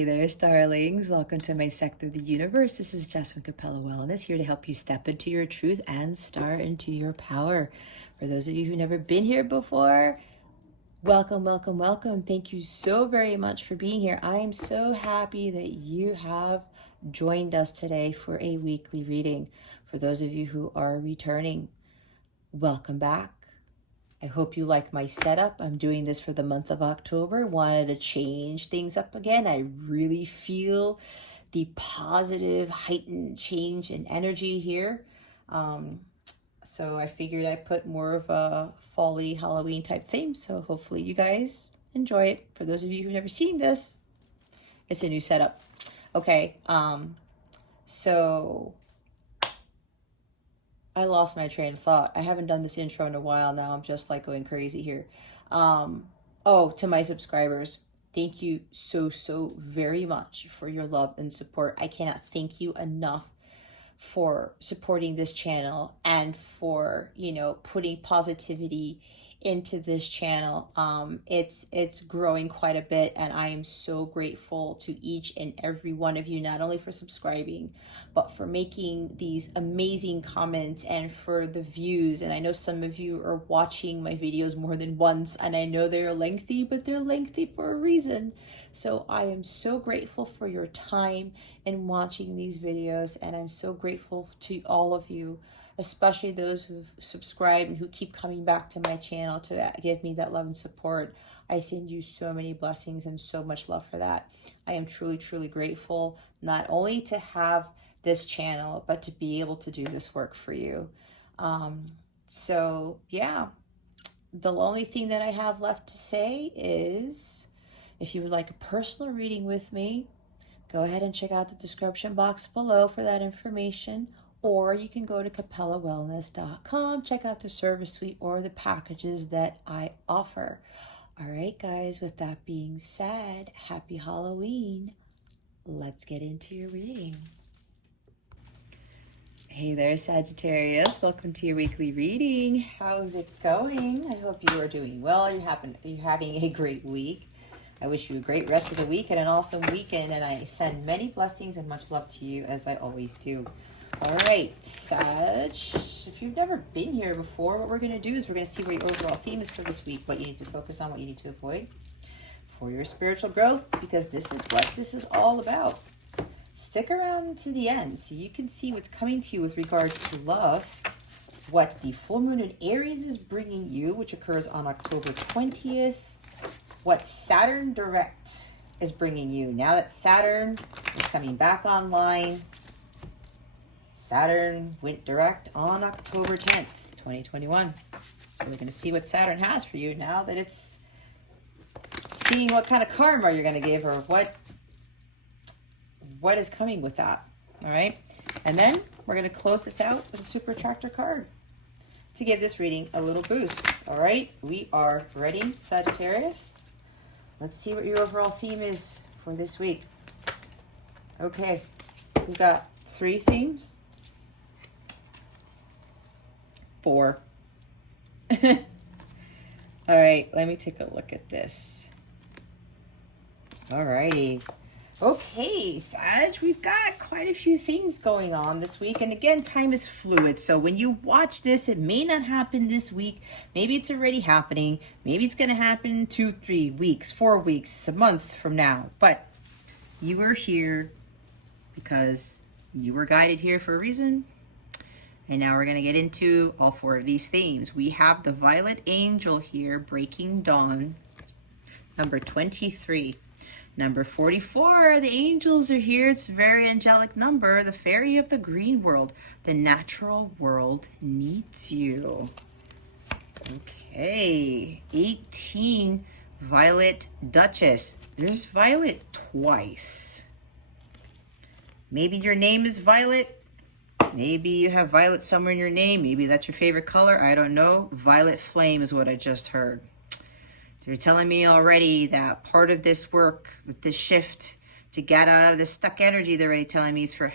Hey there, starlings. Welcome to my sector of the universe. This is Jess from Capella Wellness, here to help you step into your truth and start into your power. For those of you who've never been here before, welcome, welcome, welcome. Thank you so very much for being here. I am so happy that you have joined us today for a weekly reading. For those of you who are returning, welcome back. I hope you like my setup. I'm doing this for the month of October. Wanted to change things up again. I really feel the positive, heightened change in energy here. So I figured I'd put more of a fall-y Halloween type theme. So hopefully you guys enjoy it. For those of you who've never seen this, it's a new setup. Okay, so I lost my train of thought. I haven't done this intro in a while now. I'm just like going crazy here. Oh, to my subscribers, thank you so very much for your love and support. I cannot thank you enough for supporting this channel and for, putting positivity into this channel. It's growing quite a bit, and I am so grateful to each and every one of you, not only for subscribing, but for making these amazing comments and for the views. And I know some of you are watching my videos more than once, and I know they're lengthy, but they're lengthy for a reason. So I am so grateful for your time in watching these videos, and I'm so grateful to all of you, especially those who've subscribed and who keep coming back to my channel to give me that love and support. I send you so many blessings and so much love for that. I am truly grateful, not only to have this channel, but to be able to do this work for you. So yeah, the only thing that I have left to say is, if you would like a personal reading with me, go ahead and check out the description box below for that information. Or you can go to capellawellness.com, check out the service suite or the packages that I offer. All right, guys, with that being said, happy Halloween. Let's get into your reading. Hey there, Sagittarius. Welcome to your weekly reading. How's it going? I hope you are doing well. You're having a great week. I wish you a great rest of the week and an awesome weekend, and I send many blessings and much love to you, as I always do. All right, Sag, if you've never been here before, what we're going to do is we're going to see what your overall theme is for this week, what you need to focus on, what you need to avoid for your spiritual growth, because this is what this is all about. Stick around to the end so you can see what's coming to you with regards to love, what the full moon in Aries is bringing you, which occurs on October 20th, what Saturn direct is bringing you. Now that Saturn is coming back online, Saturn went direct on October 10th, 2021. So we're going to see what Saturn has for you now that it's seeing what kind of karma you're going to give, or what is coming with that. All right. And then we're going to close this out with a super attractor card to give this reading a little boost. All right. We are ready, Sagittarius. Let's see what your overall theme is for this week. Okay. We've got 3 themes. 4. All right, let me take a look at this. All righty. Okay, Sag, we've got quite a few things going on this week. And again, time is fluid. So when you watch this, it may not happen this week. Maybe it's already happening. Maybe it's going to happen 2, 3 weeks, 4 weeks, a month from now. But you are here because you were guided here for a reason. And now we're going to get into all 4 of these themes. We have the Violet Angel here, Breaking Dawn, number 23. Number 44, the angels are here. It's a very angelic number. The Fairy of the Green World. The natural world needs you. Okay, 18, Violet Duchess. There's Violet twice. Maybe your name is Violet. Maybe you have violet somewhere in your name. Maybe that's your favorite color. I don't know. Violet flame is what I just heard. They're telling me already that part of this work, with this shift to get out of this stuck energy, they're already telling me is for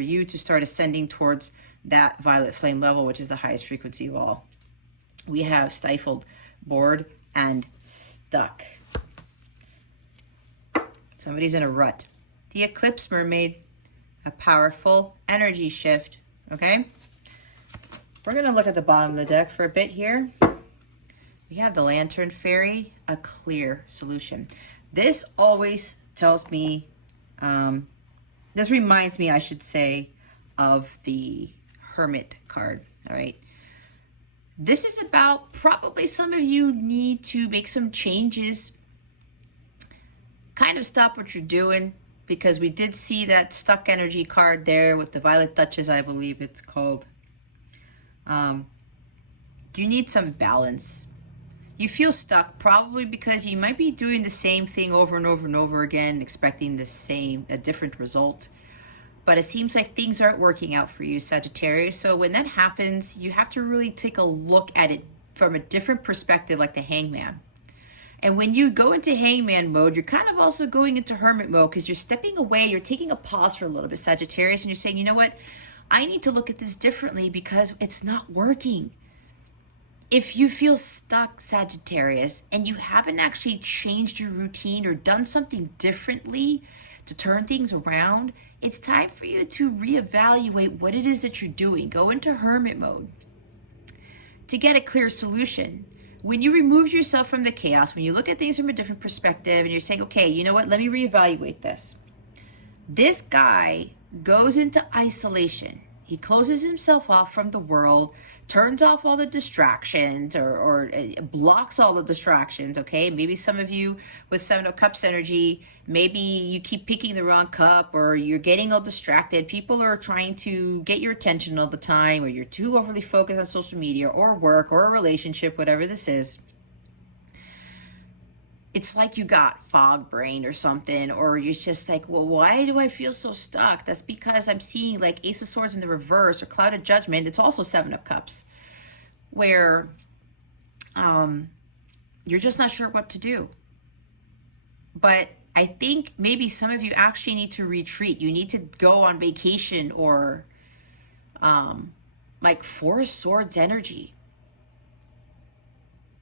you to start ascending towards that violet flame level, which is the highest frequency of all. We have stifled, bored, and stuck. Somebody's in a rut. The Eclipse Mermaid, a powerful energy shift, okay? We're going to look at the bottom of the deck for a bit here. We have the Lantern Fairy, a clear solution. This always tells me, this reminds me, I should say, of the Hermit card, all right? This is about probably some of you need to make some changes, kind of stop what you're doing, because we did see that stuck energy card there with the Violet Duchess, I believe it's called. You need some balance. You feel stuck probably because you might be doing the same thing over and over and over again, expecting a different result. But it seems like things aren't working out for you, Sagittarius. So when that happens, you have to really take a look at it from a different perspective, like the Hangman. And when you go into Hangman mode, you're kind of also going into Hermit mode, because you're stepping away, you're taking a pause for a little bit, Sagittarius, and you're saying, you know what? I need to look at this differently because it's not working. If you feel stuck, Sagittarius, and you haven't actually changed your routine or done something differently to turn things around, it's time for you to reevaluate what it is that you're doing. Go into Hermit mode to get a clear solution. When you remove yourself from the chaos, when you look at things from a different perspective and you're saying, okay, you know what, let me reevaluate this. This guy goes into isolation. He closes himself off from the world, turns off all the distractions or blocks all the distractions, okay? Maybe some of you with Seven of Cups energy, maybe you keep picking the wrong cup or you're getting all distracted. People are trying to get your attention all the time, or you're too overly focused on social media or work or a relationship, whatever this is. It's like you got fog brain or something, or you're just like, well, why do I feel so stuck? That's because I'm seeing like Ace of Swords in the reverse or Cloud of Judgment. It's also Seven of Cups, where you're just not sure what to do. But I think maybe some of you actually need to retreat. You need to go on vacation, or like Four of Swords energy.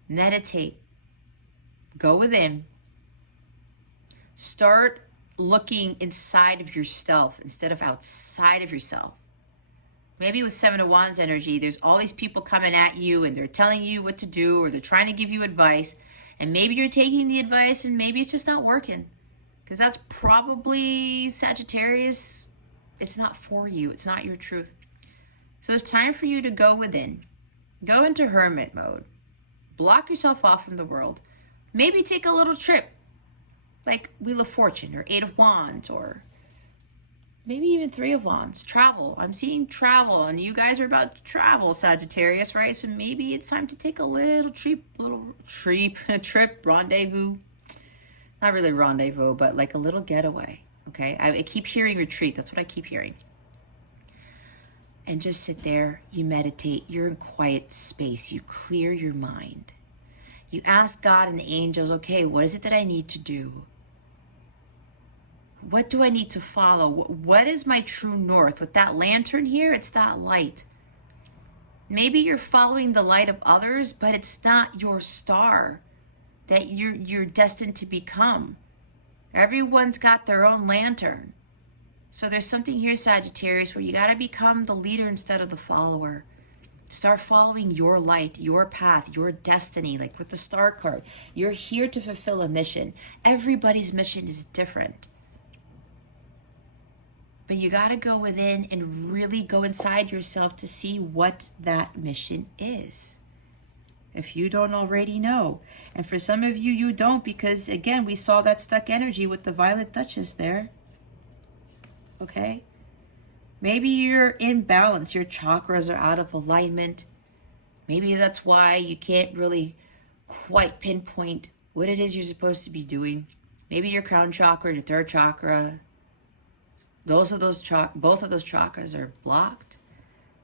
Meditate. Go within. Start looking inside of yourself instead of outside of yourself. Maybe with Seven of Wands energy, there's all these people coming at you and they're telling you what to do, or they're trying to give you advice. And maybe you're taking the advice and maybe it's just not working. Because that's probably, Sagittarius, it's not for you. It's not your truth. So it's time for you to go within. Go into Hermit mode. Block yourself off from the world. Maybe take a little trip, like Wheel of Fortune or Eight of Wands, or maybe even Three of Wands. Travel. I'm seeing travel, and you guys are about to travel, Sagittarius, right? So maybe it's time to take a little trip, rendezvous. Not really rendezvous, but like a little getaway, okay? I keep hearing retreat. That's what I keep hearing. And just sit there. You meditate. You're in quiet space. You clear your mind. You ask God and the angels, okay, what is it that I need to do? What do I need to follow? What is my true north? With that lantern here, it's that light. Maybe you're following the light of others, but it's not your star that you're destined to become. Everyone's got their own lantern. So there's something here, Sagittarius, where you got to become the leader instead of the follower. Start following your light, your path, your destiny, like with the Star card. You're here to fulfill a mission. Everybody's mission is different. But you got to go within and really go inside yourself to see what that mission is, if you don't already know. And for some of you, you don't, because again, we saw that stuck energy with the Violet Duchess there. Okay? Maybe you're imbalanced. Your chakras are out of alignment. Maybe that's why you can't really quite pinpoint what it is you're supposed to be doing. Maybe your crown chakra, your third chakra, both of those chakras are blocked.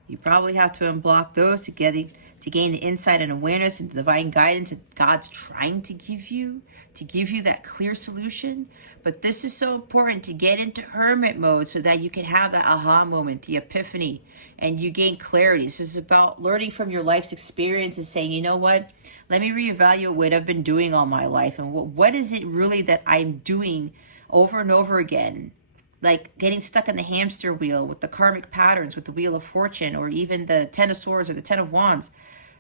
You probably have to unblock those to gain the insight and awareness and divine guidance that God's trying to give you that clear solution. But this is so important to get into Hermit mode so that you can have that aha moment, the epiphany, and you gain clarity. This is about learning from your life's experience and saying, you know what, let me reevaluate what I've been doing all my life, and what is it really that I'm doing over and over again, like getting stuck in the hamster wheel with the karmic patterns, with the Wheel of Fortune, or even the Ten of Swords or the Ten of Wands,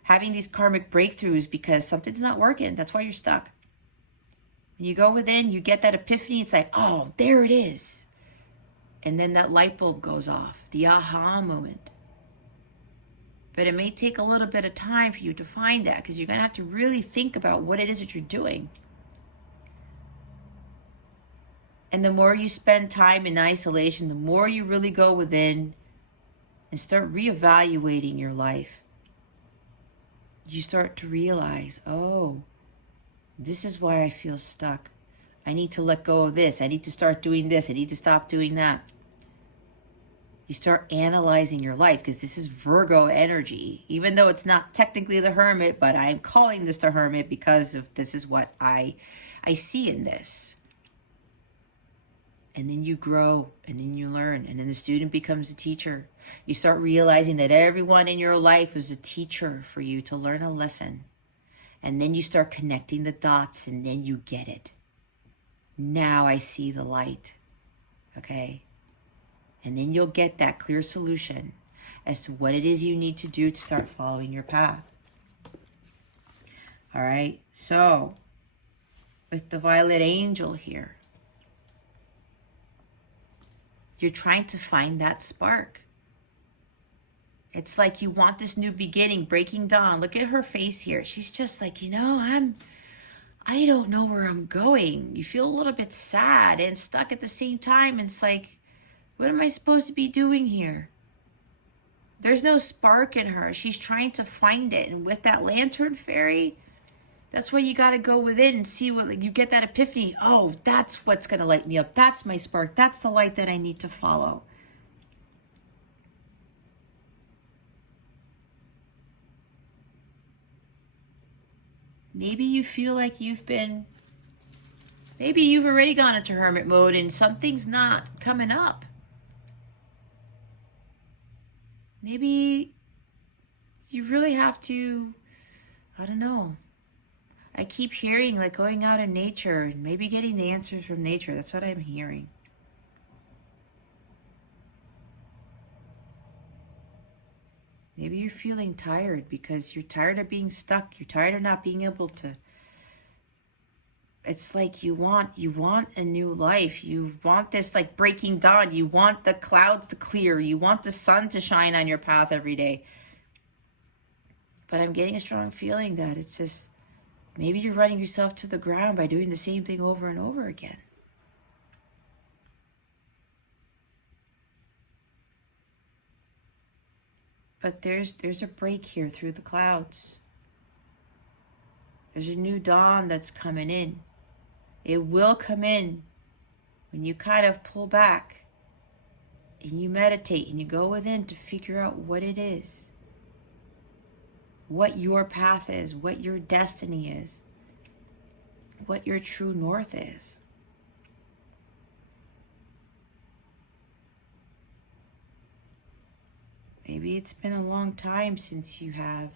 having these karmic breakthroughs because something's not working. That's why you're stuck. When you go within, you get that epiphany. It's like, oh, there it is. And then that light bulb goes off, the aha moment. But it may take a little bit of time for you to find that, because you're going to have to really think about what it is that you're doing. And the more you spend time in isolation, the more you really go within and start reevaluating your life, you start to realize, oh, this is why I feel stuck. I need to let go of this. I need to start doing this. I need to stop doing that. You start analyzing your life, because this is Virgo energy. Even though it's not technically the Hermit, but I'm calling this the Hermit because of this is what I see in this. And then you grow, and then you learn, and then the student becomes a teacher. You start realizing that everyone in your life is a teacher for you to learn a lesson. And then you start connecting the dots, and then you get it. Now I see the light, okay? And then you'll get that clear solution as to what it is you need to do to start following your path. All right, so with the Violet Angel here, you're trying to find that spark. It's like you want this new beginning, breaking dawn. Look at her face here. She's just like, I don't know where I'm going. You feel a little bit sad and stuck at the same time. And it's like, what am I supposed to be doing here? There's no spark in her. She's trying to find it. And with that Lantern Fairy, that's why you got to go within and see what you get, that epiphany. Oh, that's what's going to light me up. That's my spark. That's the light that I need to follow. Maybe you feel like maybe you've already gone into hermit mode and something's not coming up. Maybe you really have to, I don't know. I keep hearing like going out in nature and maybe getting the answers from nature. That's what I'm hearing. Maybe you're feeling tired because you're tired of being stuck. You're tired of not being able to. It's like you want a new life. You want this like breaking dawn. You want the clouds to clear. You want the sun to shine on your path every day. But I'm getting a strong feeling that it's just, maybe you're running yourself to the ground by doing the same thing over and over again. But there's a break here through the clouds. There's a new dawn that's coming in. It will come in when you kind of pull back and you meditate and you go within to figure out what it is, what your path is, what your destiny is, what your true north is. Maybe it's been a long time since you have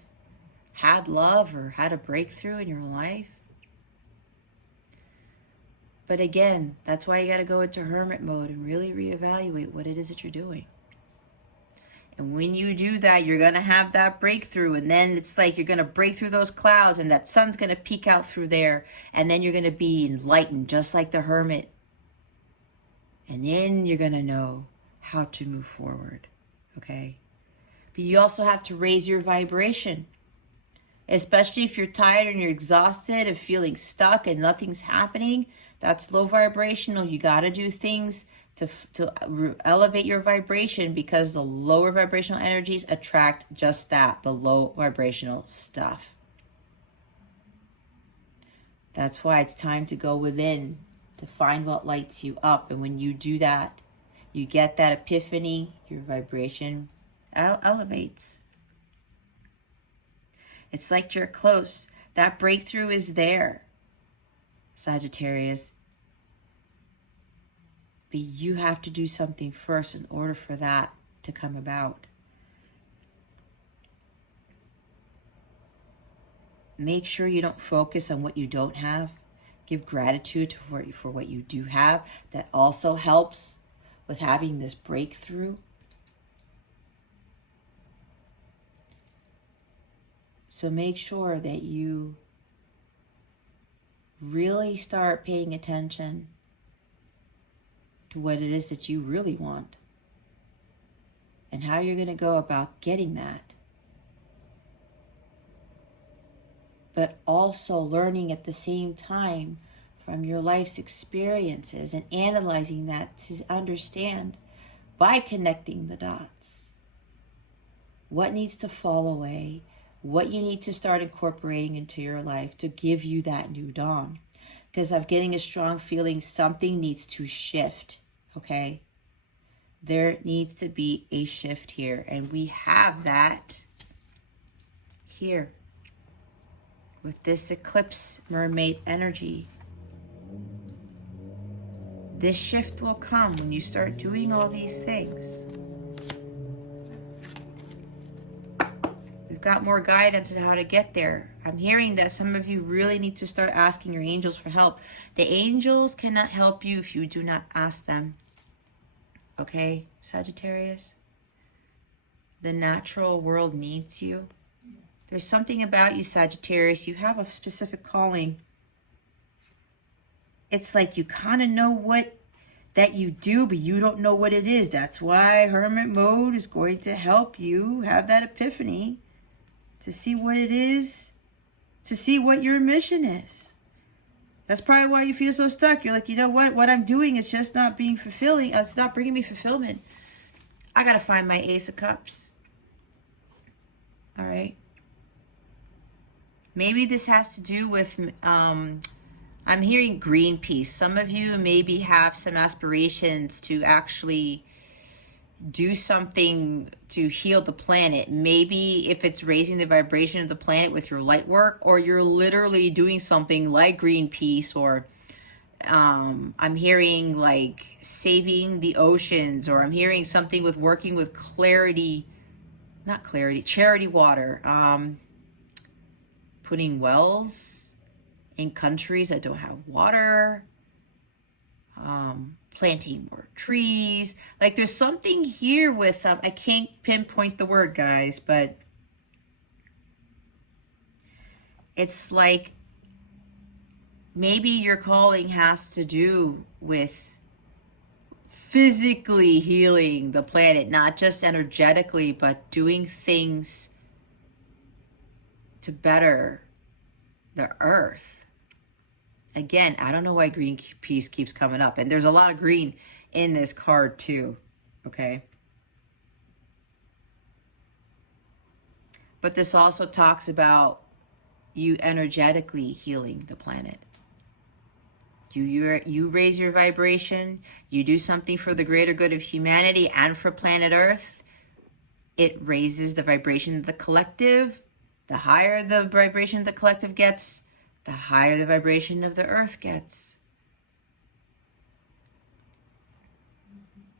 had love or had a breakthrough in your life. But again, that's why you got to go into hermit mode and really reevaluate what it is that you're doing. And when you do that, you're going to have that breakthrough. And then it's like you're going to break through those clouds and that sun's going to peek out through there. And then you're going to be enlightened just like the hermit. And then you're going to know how to move forward. Okay? But you also have to raise your vibration. Especially if you're tired and you're exhausted and feeling stuck and nothing's happening. That's low vibrational. You got to do things to elevate your vibration, because the lower vibrational energies attract just that, the low vibrational stuff. That's why it's time to go within to find what lights you up. And when you do that, you get that epiphany, your vibration elevates. It's like you're close. That breakthrough is there, Sagittarius. But you have to do something first in order for that to come about. Make sure you don't focus on what you don't have. Give gratitude for what you do have. That also helps with having this breakthrough. So make sure that you really start paying attention to what it is that you really want and how you're going to go about getting that. But also learning at the same time from your life's experiences and analyzing that to understand by connecting the dots what needs to fall away, what you need to start incorporating into your life to give you that new dawn. Because I'm getting a strong feeling something needs to shift, okay? There needs to be a shift here, and we have that here with this eclipse mermaid energy. This shift will come when you start doing all these things. We've got more guidance on how to get there. I'm hearing that some of you really need to start asking your angels for help. The angels cannot help you if you do not ask them. Okay, Sagittarius? The natural world needs you. There's something about you, Sagittarius. You have a specific calling. It's like you kind of know what that you do, but you don't know what it is. That's why hermit mode is going to help you have that epiphany to see what it is, to see what your mission is. That's probably why you feel so stuck. You're like, you know what I'm doing is just not being fulfilling. It's not bringing me fulfillment. I got to find my Ace of Cups. All right. Maybe this has to do with, I'm hearing Greenpeace. Some of you maybe have some aspirations to actually do something to heal the planet. Maybe if it's raising the vibration of the planet with your light work, or you're literally doing something like Greenpeace, or I'm hearing like saving the oceans, or I'm hearing something with working with charity water, putting wells in countries that don't have water, planting more trees. Like there's something here with, I can't pinpoint the word, guys, but it's like maybe your calling has to do with physically healing the planet, not just energetically, but doing things to better the earth. Again, I don't know why Greenpeace keeps coming up. And there's a lot of green in this card too, okay? But this also talks about you energetically healing the planet. You raise your vibration, you do something for the greater good of humanity and for planet Earth. It raises the vibration of the collective. The higher the vibration of the collective gets, the higher the vibration of the earth gets.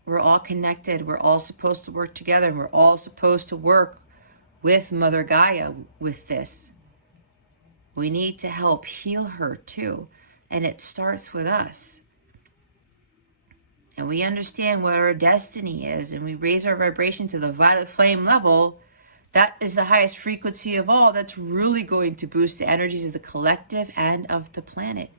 We're all connected. We're all supposed to work together, and we're all supposed to work with Mother Gaia with this. We need to help heal her too, and it starts with us. And we understand what our destiny is, and we raise our vibration to the violet flame level. That is the highest frequency of all. That's really going to boost the energies of the collective and of the planet.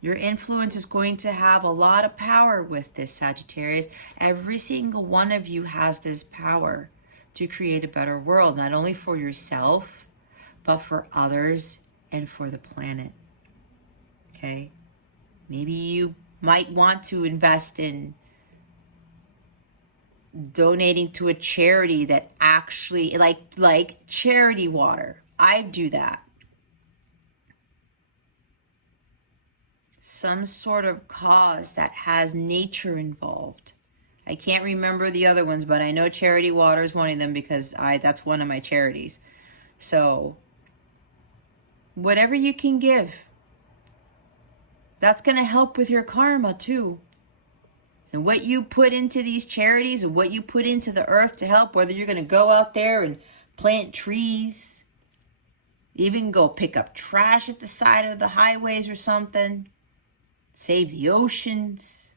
Your influence is going to have a lot of power with this, Sagittarius. Every single one of you has this power to create a better world, not only for yourself, but for others and for the planet. Okay? Maybe you might want to invest in donating to a charity that actually, like charity water. I do that. Some sort of cause that has nature involved. I can't remember the other ones, but I know charity water is one of them because that's one of my charities. So whatever you can give, that's going to help with your karma too. And what you put into these charities, and what you put into the earth to help, whether you're going to go out there and plant trees, Even go pick up trash at the side of the highways or something. Save the oceans.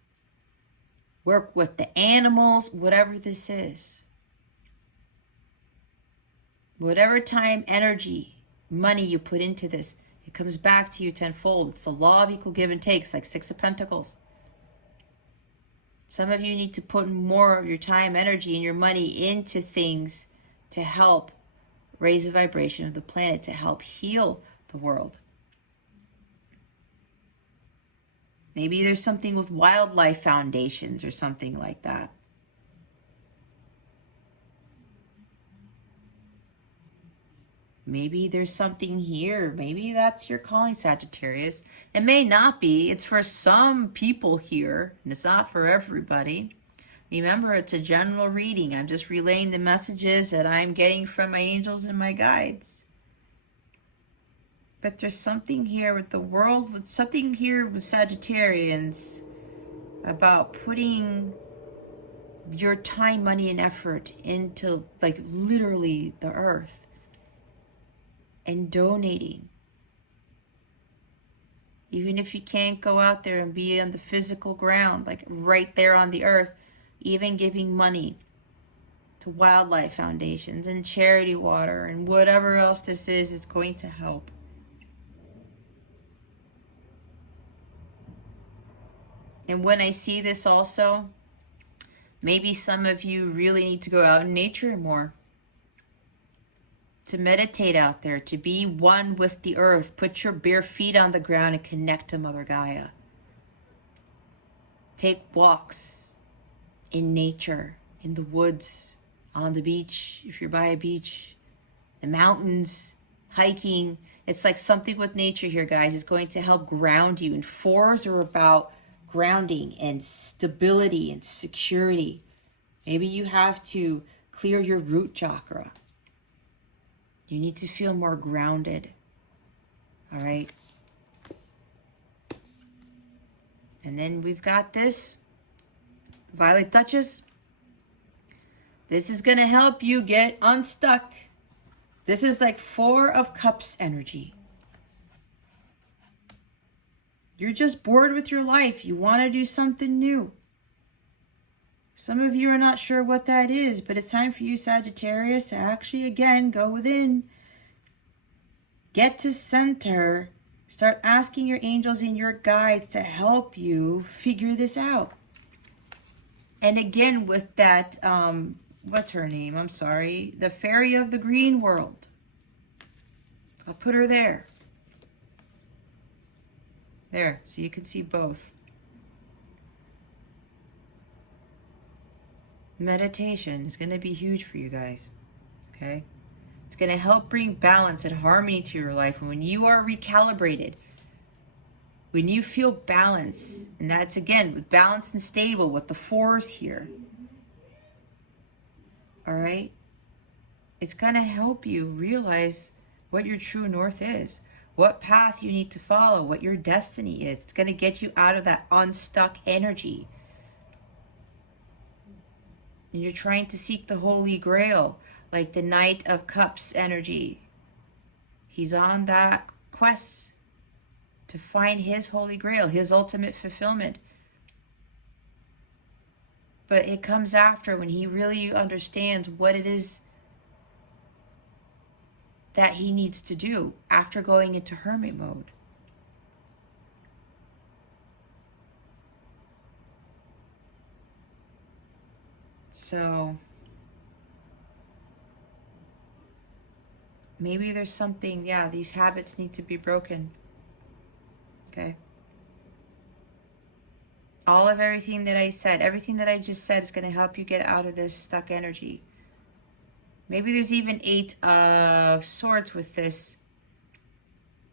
Work with the animals, whatever this is. Whatever time, energy, money you put into this, it comes back to you tenfold. It's the law of equal give and take. It's like Six of Pentacles. Some of you need to put more of your time, energy, and your money into things to help raise the vibration of the planet, to help heal the world. Maybe there's something with wildlife foundations or something like that. Maybe there's something here. Maybe that's your calling, Sagittarius. It may not be. It's for some people here, and it's not for everybody. Remember, it's a general reading. I'm just relaying the messages that I'm getting from my angels and my guides. But there's something here with the world, something here with Sagittarians about putting your time, money, and effort into, like, literally the earth. And donating. Even if you can't go out there and be on the physical ground, like right there on the earth, even giving money to wildlife foundations and charity water and whatever else this is going to help. And when I see this also, maybe some of you really need to go out in nature more. To meditate out there, to be one with the earth. Put your bare feet on the ground and connect to Mother Gaia. Take walks in nature, in the woods, on the beach, if you're by a beach, the mountains, hiking. It's like something with nature here, guys, is going to help ground you. And fours are about grounding and stability and security. Maybe you have to clear your root chakra. You need to feel more grounded. All right. And then we've got this Violet Duchess. This is going to help you get unstuck. This is like Four of Cups energy. You're just bored with your life. You want to do something new. Some of you are not sure what that is, but it's time for you, Sagittarius, to actually, again, go within. Get to center. Start asking your angels and your guides to help you figure this out. And again, with that, what's her name? I'm sorry. The Fairy of the Green World. I'll put her there. There, so you can see both. Meditation is going to be huge for you guys, okay? It's going to help bring balance and harmony to your life. And when you are recalibrated, when you feel balance, and that's, again, with balance and stable, with the fours here, all right? It's going to help you realize what your true north is, what path you need to follow, what your destiny is. It's going to get you out of that unstuck energy. And you're trying to seek the Holy Grail, like the Knight of Cups energy. He's on that quest to find his Holy Grail, his ultimate fulfillment. But it comes after when he really understands what it is that he needs to do after going into hermit mode. So maybe there's something, yeah, these habits need to be broken. Okay. All of everything that I said, everything that I just said is going to help you get out of this stuck energy. Maybe there's even 8 of Swords with this.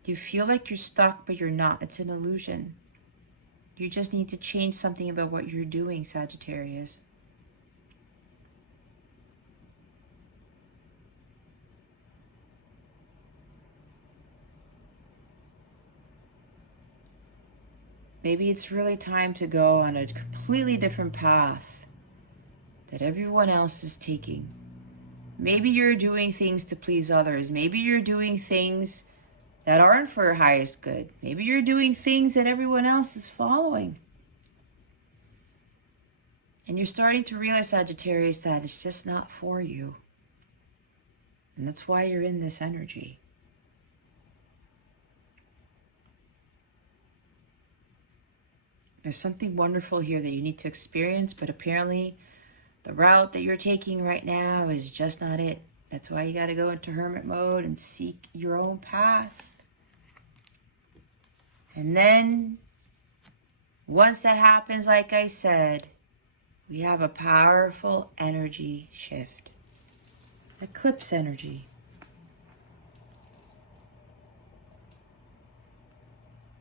You feel like you're stuck, but you're not. It's an illusion. You just need to change something about what you're doing, Sagittarius. Maybe it's really time to go on a completely different path that everyone else is taking. Maybe you're doing things to please others. Maybe you're doing things that aren't for your highest good. Maybe you're doing things that everyone else is following. And you're starting to realize, Sagittarius, that it's just not for you. And that's why you're in this energy. There's something wonderful here that you need to experience, but apparently the route that you're taking right now is just not it. That's why you got to go into hermit mode and seek your own path. And then once that happens, like I said, we have a powerful energy shift. Eclipse energy.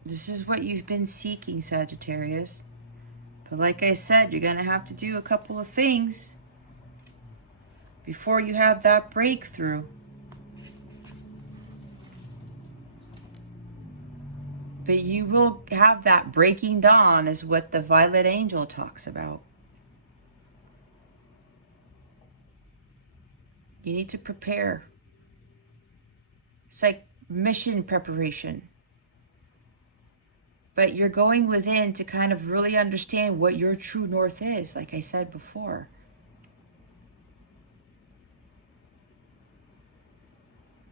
This is what you've been seeking, Sagittarius. But like I said, you're going to have to do a couple of things before you have that breakthrough. But you will have that breaking dawn, is what the Violet Angel talks about. You need to prepare. It's like mission preparation. But you're going within to kind of really understand what your true north is, like I said before.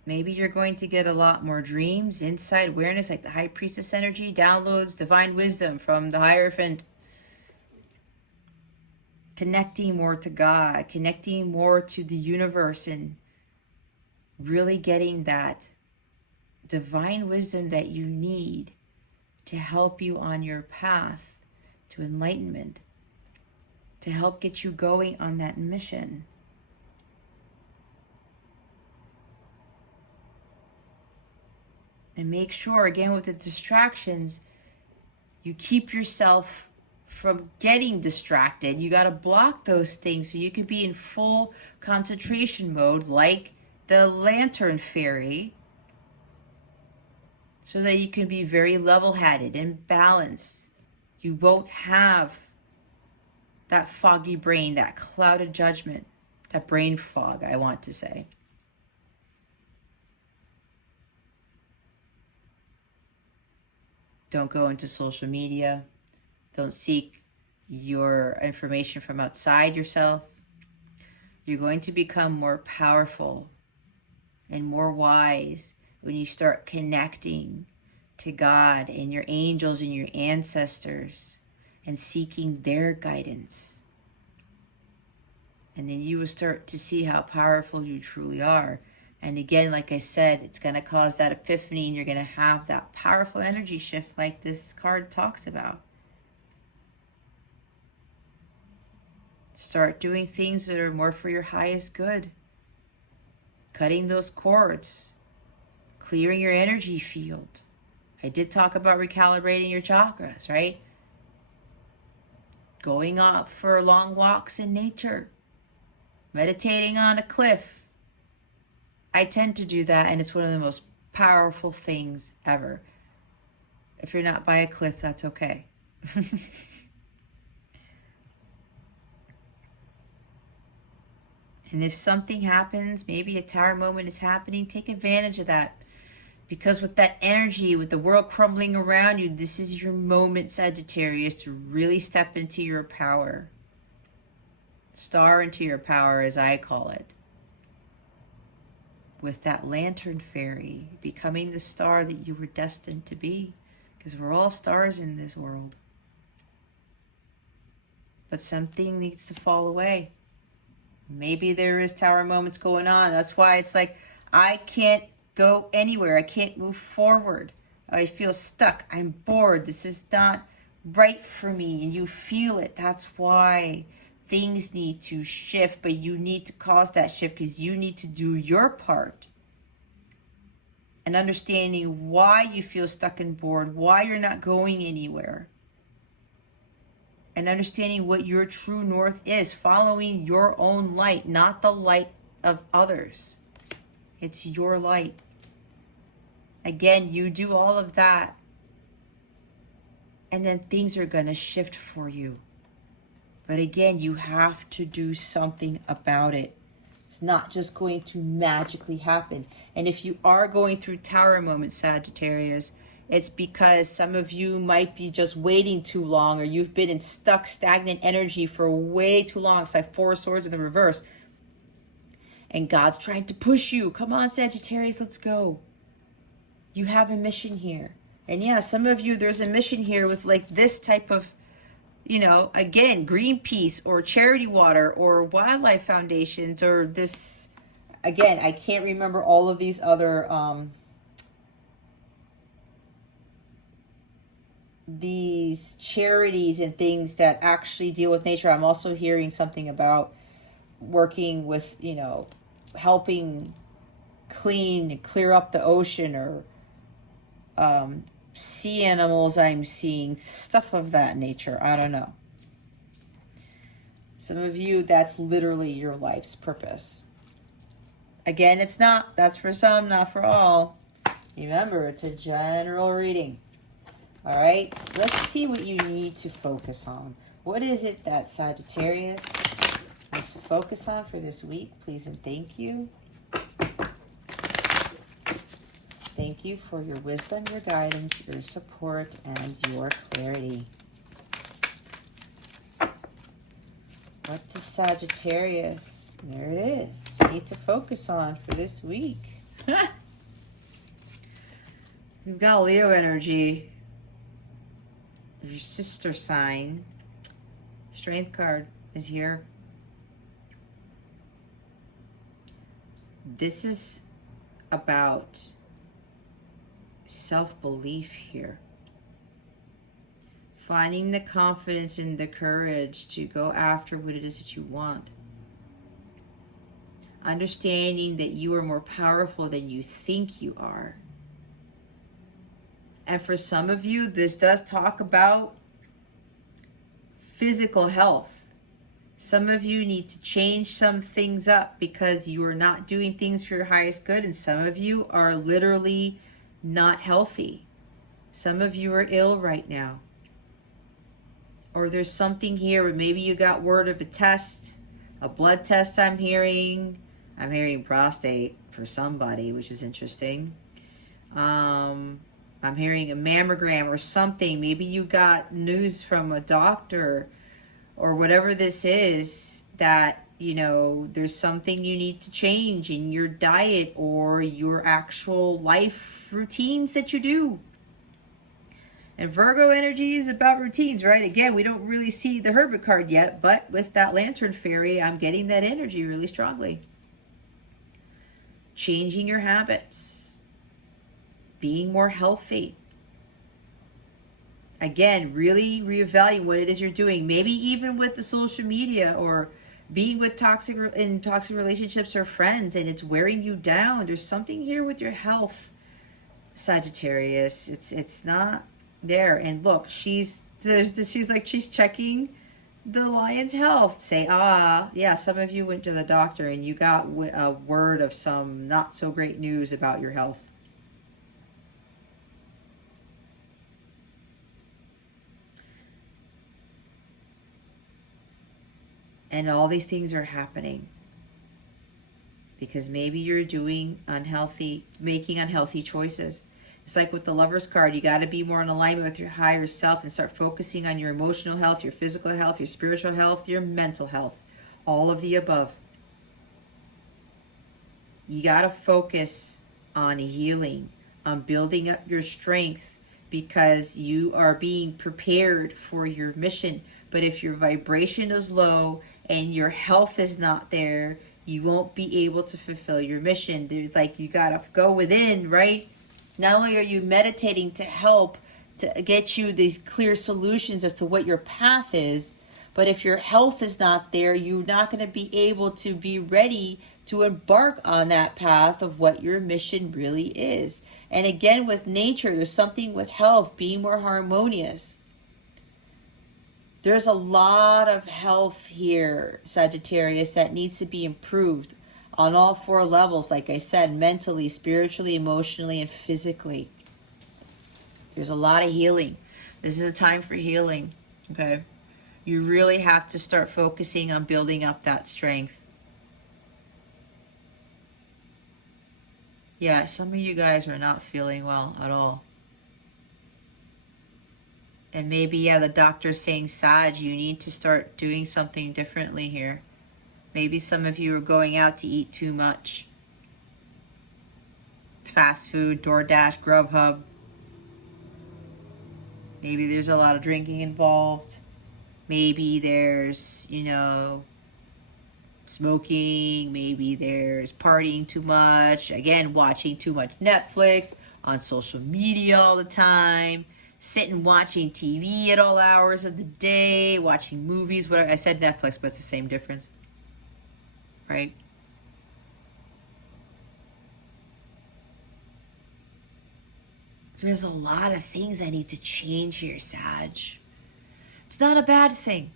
Maybe you're going to get a lot more dreams, insight, awareness, like the High Priestess energy, downloads, divine wisdom from the Hierophant. Connecting more to God, connecting more to the universe, and really getting that divine wisdom that you need to help you on your path to enlightenment, to help get you going on that mission. And make sure, again, with the distractions, you keep yourself from getting distracted. You got to block those things so you can be in full concentration mode, like the Lantern Fairy, so that you can be very level-headed and balanced. You won't have that foggy brain, that clouded judgment, that brain fog, I want to say. Don't go into social media. Don't seek your information from outside yourself. You're going to become more powerful and more wise when you start connecting to God and your angels and your ancestors and seeking their guidance. And then you will start to see how powerful you truly are. And again, like I said, it's going to cause that epiphany, and you're going to have that powerful energy shift like this card talks about. Start doing things that are more for your highest good. Cutting those cords. Clearing your energy field. I did talk about recalibrating your chakras, right? Going out for long walks in nature. Meditating on a cliff. I tend to do that, and it's one of the most powerful things ever. If you're not by a cliff, that's okay. And if something happens, maybe a tower moment is happening, take advantage of that. Because with that energy, with the world crumbling around you, this is your moment, Sagittarius, to really step into your power. Star into your power, as I call it. With that Lantern Fairy, becoming the star that you were destined to be. Because we're all stars in this world. But something needs to fall away. Maybe there is tower moments going on. That's why it's like, I can't go anywhere. I can't move forward. I feel stuck. I'm bored. This is not right for me. And you feel it. That's why things need to shift. But you need to cause that shift because you need to do your part. And understanding why you feel stuck and bored. Why you're not going anywhere. And understanding what your true north is. Following your own light, not the light of others. It's your light. Again, you do all of that. And then things are going to shift for you. But again, you have to do something about it. It's not just going to magically happen. And if you are going through tower moments, Sagittarius, it's because some of you might be just waiting too long, or you've been in stuck, stagnant energy for way too long. It's like 4 swords in the reverse. And God's trying to push you. Come on, Sagittarius, let's go. You have a mission here. And yeah, some of you, there's a mission here with like this type of, you know, again, Greenpeace or Charity Water or Wildlife Foundations or this, again, I can't remember all of these other, these charities and things that actually deal with nature. I'm also hearing something about working with, you know, helping clean and clear up the ocean, or sea animals. I'm seeing stuff of that nature. I don't know. Some of you, that's literally your life's purpose. Again, it's not. That's for some, not for all. Remember, it's a general reading. All right, let's see what you need to focus on. What is it that Sagittarius needs to focus on for this week? Please and thank you. Thank you for your wisdom, your guidance, your support, and your clarity. What does Sagittarius, there it is, need to focus on for this week? We've got Leo energy. Your sister sign. Strength card is here. This is about self-belief here. Finding the confidence and the courage to go after what it is that you want. Understanding that you are more powerful than you think you are. And for some of you, this does talk about physical health. Some of you need to change some things up because you are not doing things for your highest good. And some of you are literally not healthy. Some of you are ill right now. Or there's something here where maybe you got word of a test, a blood test I'm hearing. I'm hearing prostate for somebody, which is interesting. I'm hearing a mammogram or something. Maybe you got news from a doctor or whatever this is, that, you know, there's something you need to change in your diet or your actual life routines that you do. And Virgo energy is about routines, right? Again, we don't really see the Hermit card yet, but with that Lantern Fairy, I'm getting that energy really strongly. Changing your habits. Being more healthy. Again, really reevaluate what it is you're doing. Maybe even with the social media, or being with toxic relationships or friends, and it's wearing you down. There's something here with your health, Sagittarius. It's not there. And look, she's checking the lion's health. Say, yeah, some of you went to the doctor and you got a word of some not so great news about your health. And all these things are happening because maybe you're making unhealthy choices. It's like with the Lover's card, you got to be more in alignment with your higher self and start focusing on your emotional health, your physical health, your spiritual health, your mental health, all of the above. You got to focus on healing, on building up your strength, because you are being prepared for your mission. But if your vibration is low and your health is not there, you won't be able to fulfill your mission. There's like, you got to go within, right? Not only are you meditating to help to get you these clear solutions as to what your path is, but if your health is not there, you're not going to be able to be ready to embark on that path of what your mission really is. And again, with nature, there's something with health, being more harmonious. There's a lot of health here, Sagittarius, that needs to be improved on all 4 levels. Like I said, mentally, spiritually, emotionally, and physically. There's a lot of healing. This is a time for healing, okay? You really have to start focusing on building up that strength. Yeah, some of you guys are not feeling well at all. And maybe, yeah, the doctor's saying, Sag, you need to start doing something differently here. Maybe some of you are going out to eat too much. Fast food, DoorDash, Grubhub. Maybe there's a lot of drinking involved. Maybe there's, smoking. Maybe there's partying too much. Again, watching too much Netflix, on social media all the time. Sitting watching TV at all hours of the day. Watching movies. Whatever. I said Netflix, but it's the same difference. Right? There's a lot of things I need to change here, Sag. It's not a bad thing.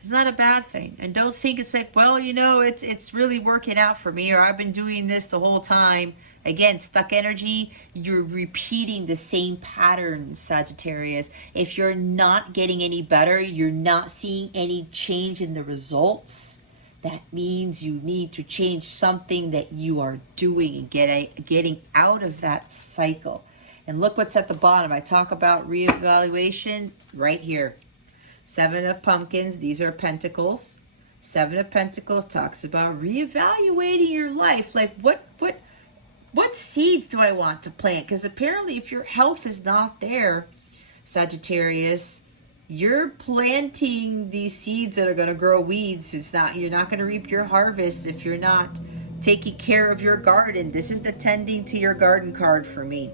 It's not a bad thing. And don't think it's like, well, it's really working out for me, or I've been doing this the whole time. Again, stuck energy, you're repeating the same pattern, Sagittarius. If you're not getting any better, you're not seeing any change in the results, that means you need to change something that you are doing and getting out of that cycle. And look what's at the bottom. I talk about reevaluation right here. 7 of Pumpkins, these are Pentacles. 7 of Pentacles talks about reevaluating your life. Like, what seeds do I want to plant? Because apparently if your health is not there, Sagittarius, you're planting these seeds that are going to grow weeds. You're not going to reap your harvest if you're not taking care of your garden. This is the tending to your garden card for me.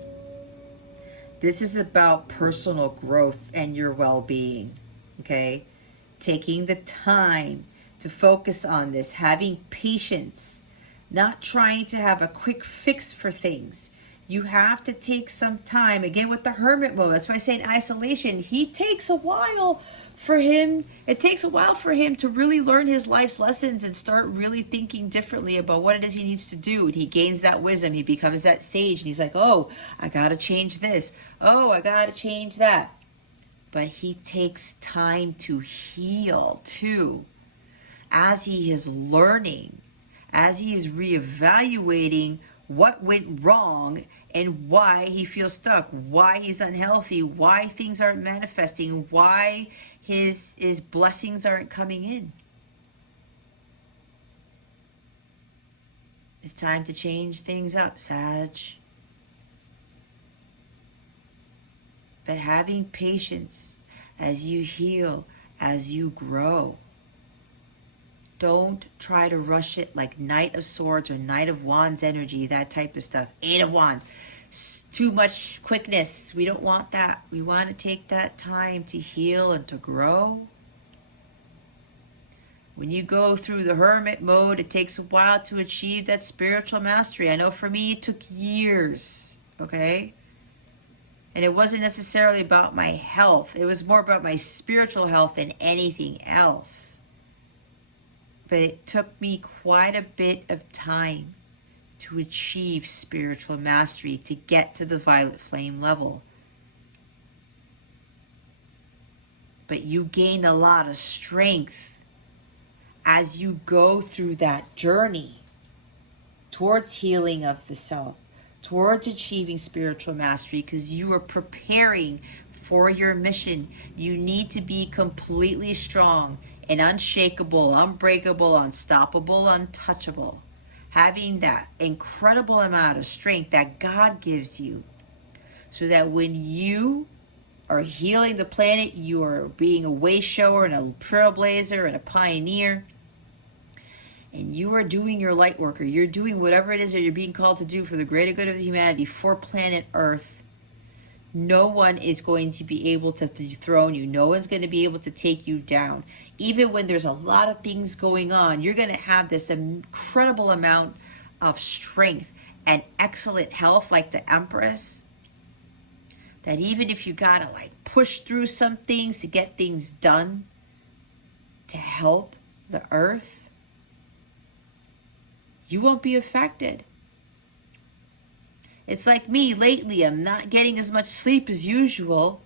This is about personal growth and your well-being. Okay, taking the time to focus on this, having patience, not trying to have a quick fix for things. You have to take some time. Again, with the hermit mode, that's why I say in isolation, it takes a while for him to really learn his life's lessons and start really thinking differently about what it is he needs to do. And he gains that wisdom. He becomes that sage. And he's like, oh, I got to change this. Oh, I got to change that. But he takes time to heal too. As he is learning, as he is reevaluating what went wrong and why he feels stuck, why he's unhealthy, why things aren't manifesting, why his blessings aren't coming in. It's time to change things up, Sag. But having patience as you heal, as you grow. Don't try to rush it like Knight of Swords or Knight of Wands energy, that type of stuff. 8 of Wands. Too much quickness. We don't want that. We want to take that time to heal and to grow. When you go through the hermit mode, it takes a while to achieve that spiritual mastery. I know for me it took years, okay? And it wasn't necessarily about my health. It was more about my spiritual health than anything else. But it took me quite a bit of time to achieve spiritual mastery, to get to the violet flame level. But you gain a lot of strength as you go through that journey towards healing of the self, towards achieving spiritual mastery, because you are preparing for your mission. You need to be completely strong and unshakable, unbreakable, unstoppable, untouchable. Having that incredible amount of strength that God gives you, so that when you are healing the planet, you are being a way shower and a trailblazer and a pioneer, and you are doing your light work, or you're doing whatever it is that you're being called to do for the greater good of humanity, for planet Earth, no one is going to be able to dethrone you. No one's going to be able to take you down. Even when there's a lot of things going on, you're going to have this incredible amount of strength and excellent health, like the Empress, that even if you got to push through some things to get things done to help the Earth, you won't be affected. It's like me lately. I'm not getting as much sleep as usual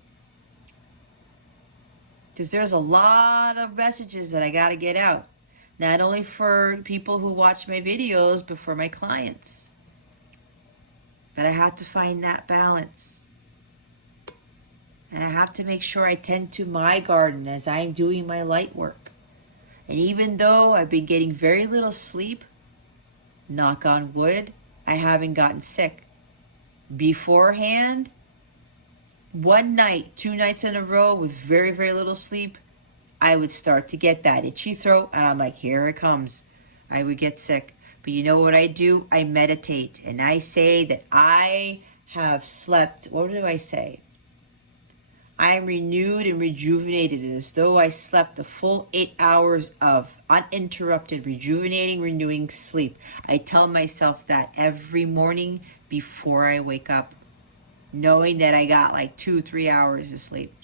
because there's a lot of messages that I got to get out. Not only for people who watch my videos, but for my clients. But I have to find that balance. And I have to make sure I tend to my garden as I'm doing my light work. And even though I've been getting very little sleep, knock on wood, I haven't gotten sick. Beforehand, one night, 2 nights in a row with very, very little sleep, I would start to get that itchy throat, and I'm like, here it comes. I would get sick. But you know what I do? I meditate, and I say that I have slept, what do I say? I am renewed and rejuvenated as though I slept the full 8 hours of uninterrupted, rejuvenating, renewing sleep. I tell myself that every morning before I wake up, knowing that I got like 2-3 hours of sleep.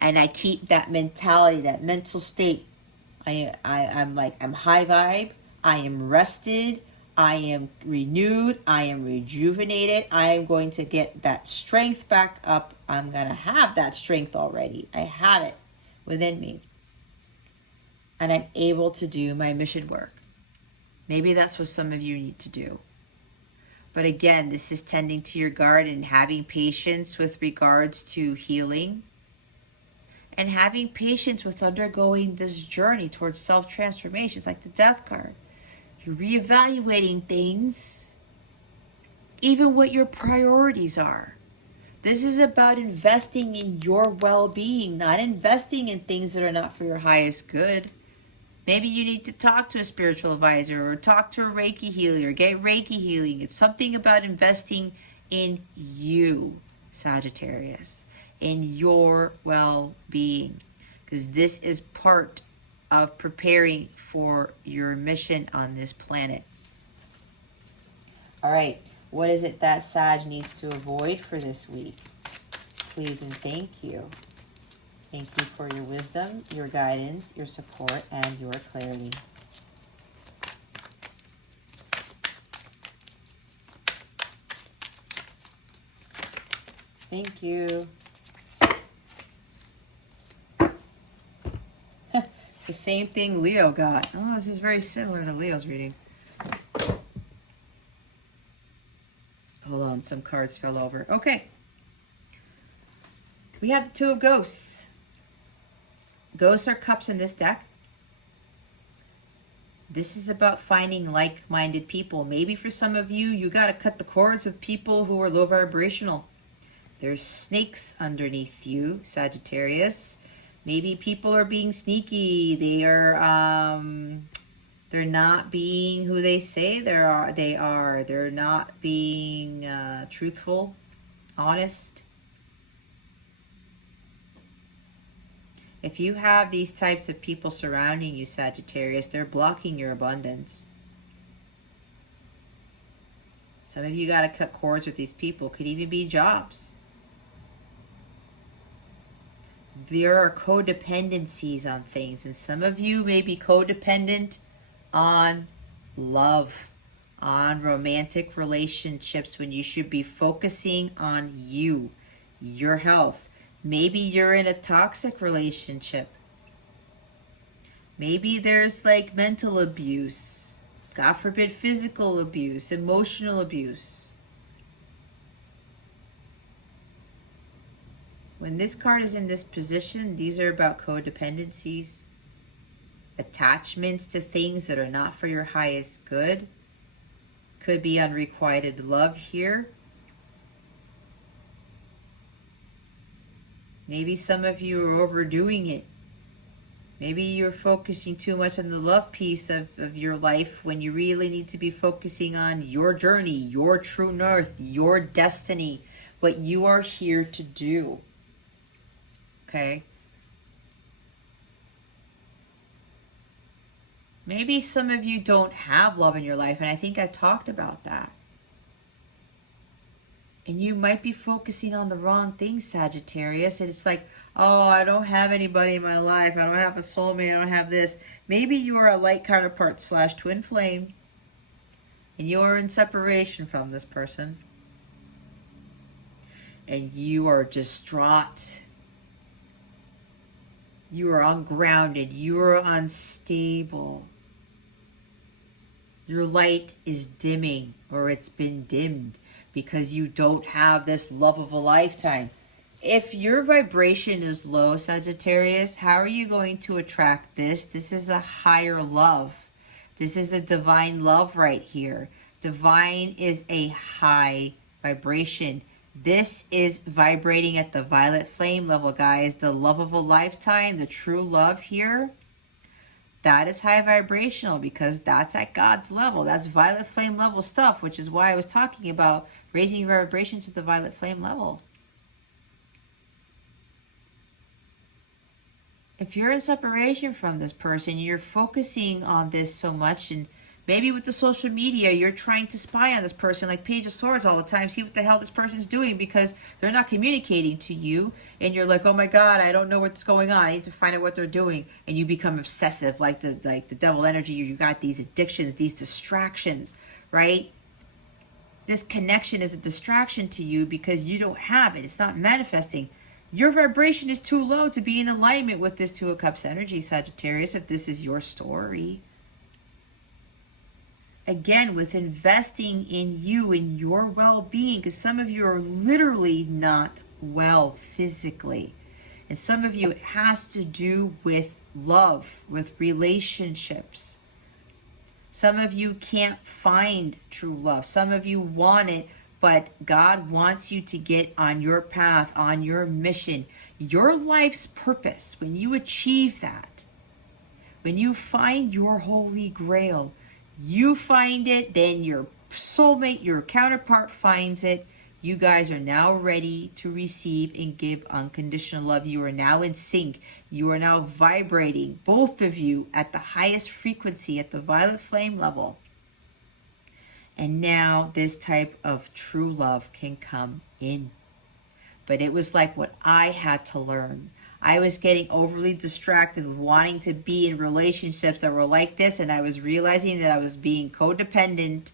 And I keep that mentality, that mental state. I'm like, I'm high vibe, I am rested, I am renewed, I am rejuvenated, I am going to get that strength back up. I'm going to have that strength already. I have it within me. And I'm able to do my mission work. Maybe that's what some of you need to do. But again, this is tending to your garden, having patience with regards to healing, and having patience with undergoing this journey towards self-transformation. It's like the death card. You're reevaluating things, even what your priorities are. This is about investing in your well-being, not investing in things that are not for your highest good. Maybe you need to talk to a spiritual advisor or talk to a Reiki healer, get Reiki healing. It's something about investing in you, Sagittarius, in your well-being, because this is part of preparing for your mission on this planet. All right, what is it that Sag needs to avoid for this week? Please and thank you. Thank you for your wisdom, your guidance, your support, and your clarity. Thank you. It's the same thing Leo got. Oh, this is very similar to Leo's reading. Hold on, some cards fell over. Okay. We have the Two of Ghosts. Ghosts are cups in this deck. This is about finding like-minded people. Maybe for some of you, you got to cut the cords with people who are low vibrational. There's snakes underneath you, Sagittarius. Maybe people are being sneaky. They're not being who they say they are. They're not being truthful, honest. If you have these types of people surrounding you, Sagittarius, they're blocking your abundance. Some of you got to cut cords with these people. Could even be jobs. There are codependencies on things, and some of you may be codependent on love, on romantic relationships, when you should be focusing on you, your health. Maybe you're in a toxic relationship. Maybe there's like mental abuse, God forbid physical abuse, emotional abuse. When this card is in this position, these are about codependencies, attachments to things that are not for your highest good. Could be unrequited love here. Maybe some of you are overdoing it. Maybe you're focusing too much on the love piece of your life when you really need to be focusing on your journey, your true north, your destiny, what you are here to do. Okay? Maybe some of you don't have love in your life, and I think I talked about that. And you might be focusing on the wrong things, Sagittarius. And it's like, oh, I don't have anybody in my life. I don't have a soulmate. I don't have this. Maybe you are a light counterpart / twin flame. And you are in separation from this person. And you are distraught. You are ungrounded. You are unstable. Your light is dimming, or it's been dimmed because you don't have this love of a lifetime. If your vibration is low, Sagittarius, how are you going to attract this? This is a higher love. This is a divine love right here. Divine is a high vibration. This is vibrating at the violet flame level, guys. The love of a lifetime, the true love here, that is high vibrational because that's at God's level. That's violet flame level stuff, which is why I was talking about raising your vibration to the violet flame level. If you're in separation from this person, you're focusing on this so much, and maybe with the social media, you're trying to spy on this person like Page of Swords all the time, see what the hell this person's doing because they're not communicating to you. And you're like, oh my God, I don't know what's going on. I need to find out what they're doing. And you become obsessive like the devil energy. You got these addictions, these distractions, right? This connection is a distraction to you because you don't have it. It's not manifesting. Your vibration is too low to be in alignment with this Two of Cups energy, Sagittarius, if this is your story. Again, with investing in you and your well-being, because some of you are literally not well physically. And some of you, it has to do with love, with relationships. Some of you can't find true love. Some of you want it, but God wants you to get on your path, on your mission, your life's purpose. When you achieve that, when you find your holy grail, you find it, then your soulmate, your counterpart finds it. You guys are now ready to receive and give unconditional love. You are now in sync. You are now vibrating, both of you, at the highest frequency, at the violet flame level. And now this type of true love can come in. But it was like what I had to learn. I was getting overly distracted with wanting to be in relationships that were like this, and I was realizing that I was being codependent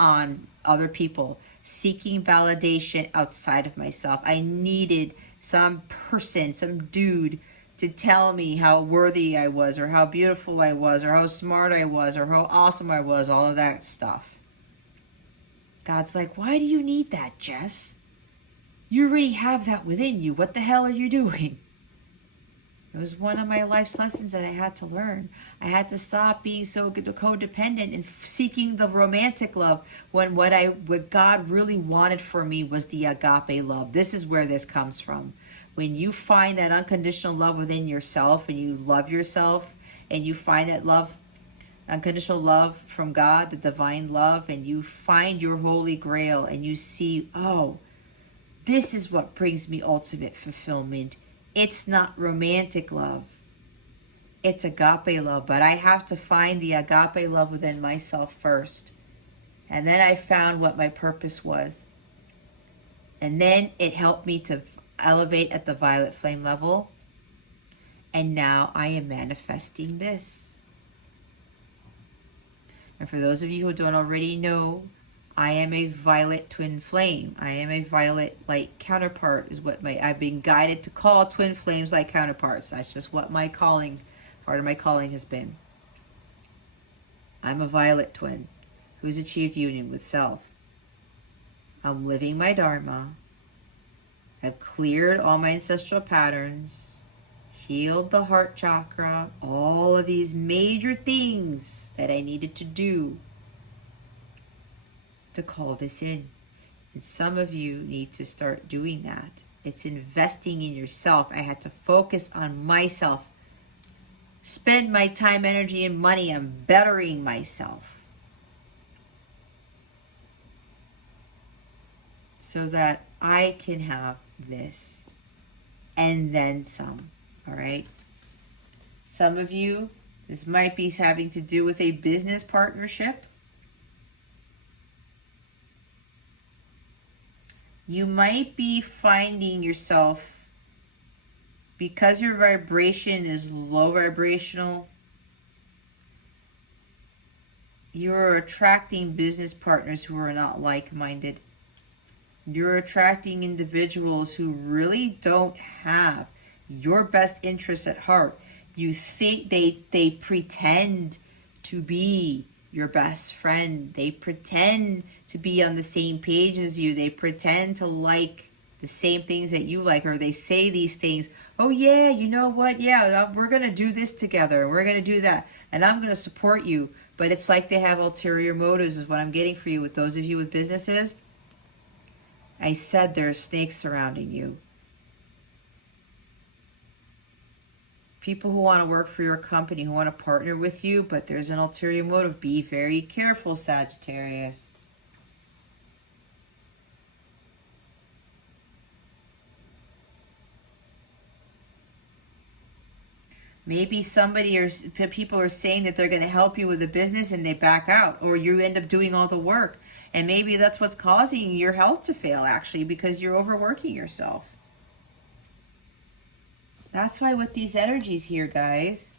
on other people, seeking validation outside of myself. I needed some person, some dude, to tell me how worthy I was, or how beautiful I was, or how smart I was, or how awesome I was, all of that stuff. God's like, why do you need that, Jess? You already have that within you. What the hell are you doing? It was one of my life's lessons that I had to learn. I had to stop being so codependent and seeking the romantic love when what God really wanted for me was the agape love. This is where this comes from. When you find that unconditional love within yourself and you love yourself and you find that love, unconditional love from God, the divine love, and you find your holy grail and you see, oh, this is what brings me ultimate fulfillment. It's not romantic love. It's agape love, but I have to find the agape love within myself first. And then I found what my purpose was. And then it helped me to elevate at the violet flame level. And now I am manifesting this. And for those of you who don't already know, I am a violet twin flame. I am a violet light counterpart is what I've been guided to call twin flames light counterparts. That's just what my calling, part of my calling has been. I'm a violet twin who's achieved union with self. I'm living my dharma. I've cleared all my ancestral patterns, healed the heart chakra, all of these major things that I needed to do to call this in. And some of you need to start doing that. It's investing in yourself. I had to focus on myself, spend my time, energy, and money on bettering myself so that I can have this and then some. All right. Some of you, this might be having to do with a business partnership. You might be finding yourself, because your vibration is low vibrational, you're attracting business partners who are not like-minded. You're attracting individuals who really don't have your best interests at heart. You think they pretend to be your best friend. They pretend to be on the same page as you. They pretend to like the same things that you like, or they say these things. Oh yeah, you know what? Yeah, we're going to do this together. We're going to do that. And I'm going to support you. But it's like they have ulterior motives is what I'm getting for you with those of you with businesses. I said there are snakes surrounding you. People who want to work for your company, who want to partner with you, but there's an ulterior motive. Be very careful, Sagittarius. Maybe somebody or people are saying that they're going to help you with a business and they back out, or you end up doing all the work. And maybe that's what's causing your health to fail, actually, because you're overworking yourself. That's why with these energies here, guys,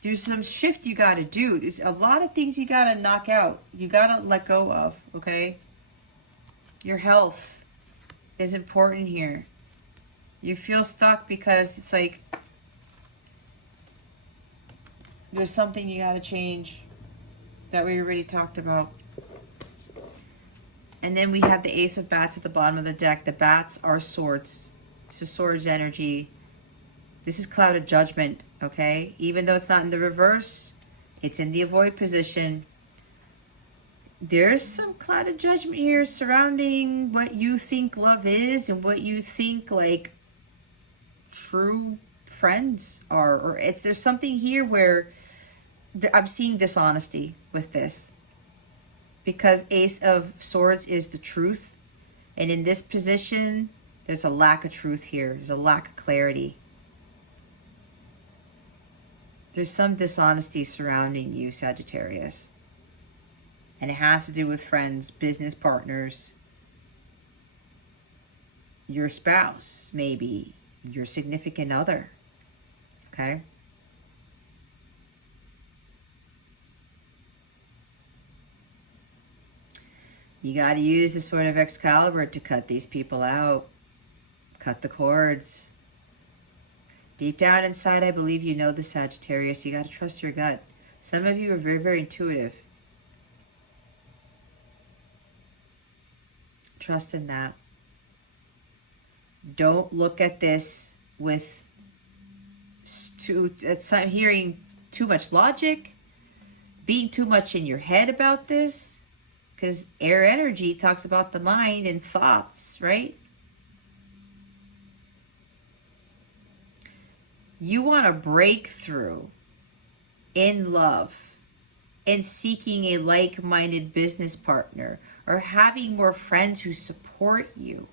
there's some shift you got to do. There's a lot of things you got to knock out. You got to let go of, okay? Your health is important here. You feel stuck because it's like there's something you got to change that we already talked about. And then we have the Ace of Bats at the bottom of the deck. The bats are swords. This is swords energy. This is cloud of judgment, okay? Even though it's not in the reverse, it's in the avoid position. There's some cloud of judgment here surrounding what you think love is and what you think like true friends are. Or there's something here where I'm seeing dishonesty with this. Because Ace of Swords is the truth. And in this position, there's a lack of truth here. There's a lack of clarity. There's some dishonesty surrounding you, Sagittarius. And it has to do with friends, business partners, your spouse, maybe your significant other. Okay? You got to use the Sword of Excalibur to cut these people out. Cut the cords. Deep down inside, I believe you know the Sagittarius. You got to trust your gut. Some of you are very, very intuitive. Trust in that. Don't look at this with I'm hearing too much logic, being too much in your head about this, because air energy talks about the mind and thoughts, right? You want a breakthrough in love, in seeking a like-minded business partner, or having more friends who support you.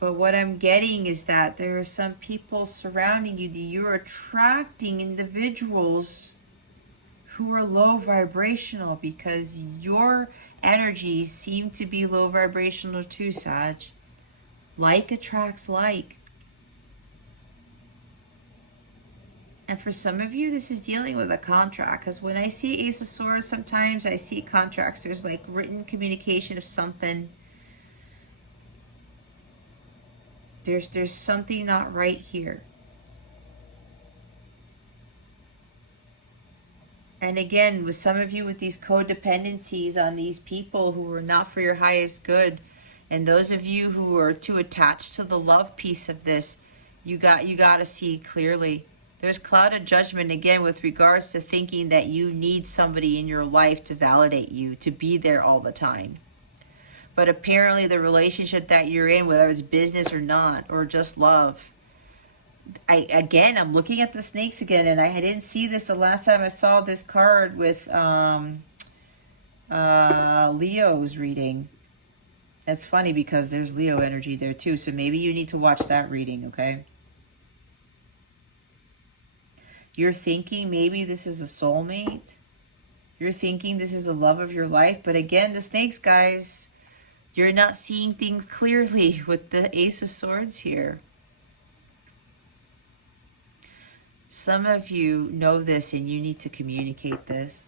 But what I'm getting is that there are some people surrounding you that you're attracting individuals who are low vibrational because your energies seem to be low vibrational too, Sag. Like attracts like. And for some of you, this is dealing with a contract. Because when I see Ace of Swords, sometimes I see contracts. There's like written communication of something. There's something not right here. And again, with some of you with these codependencies on these people who are not for your highest good, and those of you who are too attached to the love piece of this, you got to see clearly. There's cloud of judgment again with regards to thinking that you need somebody in your life to validate you, to be there all the time. But apparently the relationship that you're in, whether it's business or not, or just love, I'm looking at the snakes again, and I didn't see this the last time I saw this card with Leo's reading. It's funny because there's Leo energy there too, so maybe you need to watch that reading, okay? You're thinking maybe this is a soulmate. You're thinking this is the love of your life, but again, the snakes, guys, you're not seeing things clearly with the Ace of Swords here. Some of you know this and you need to communicate this.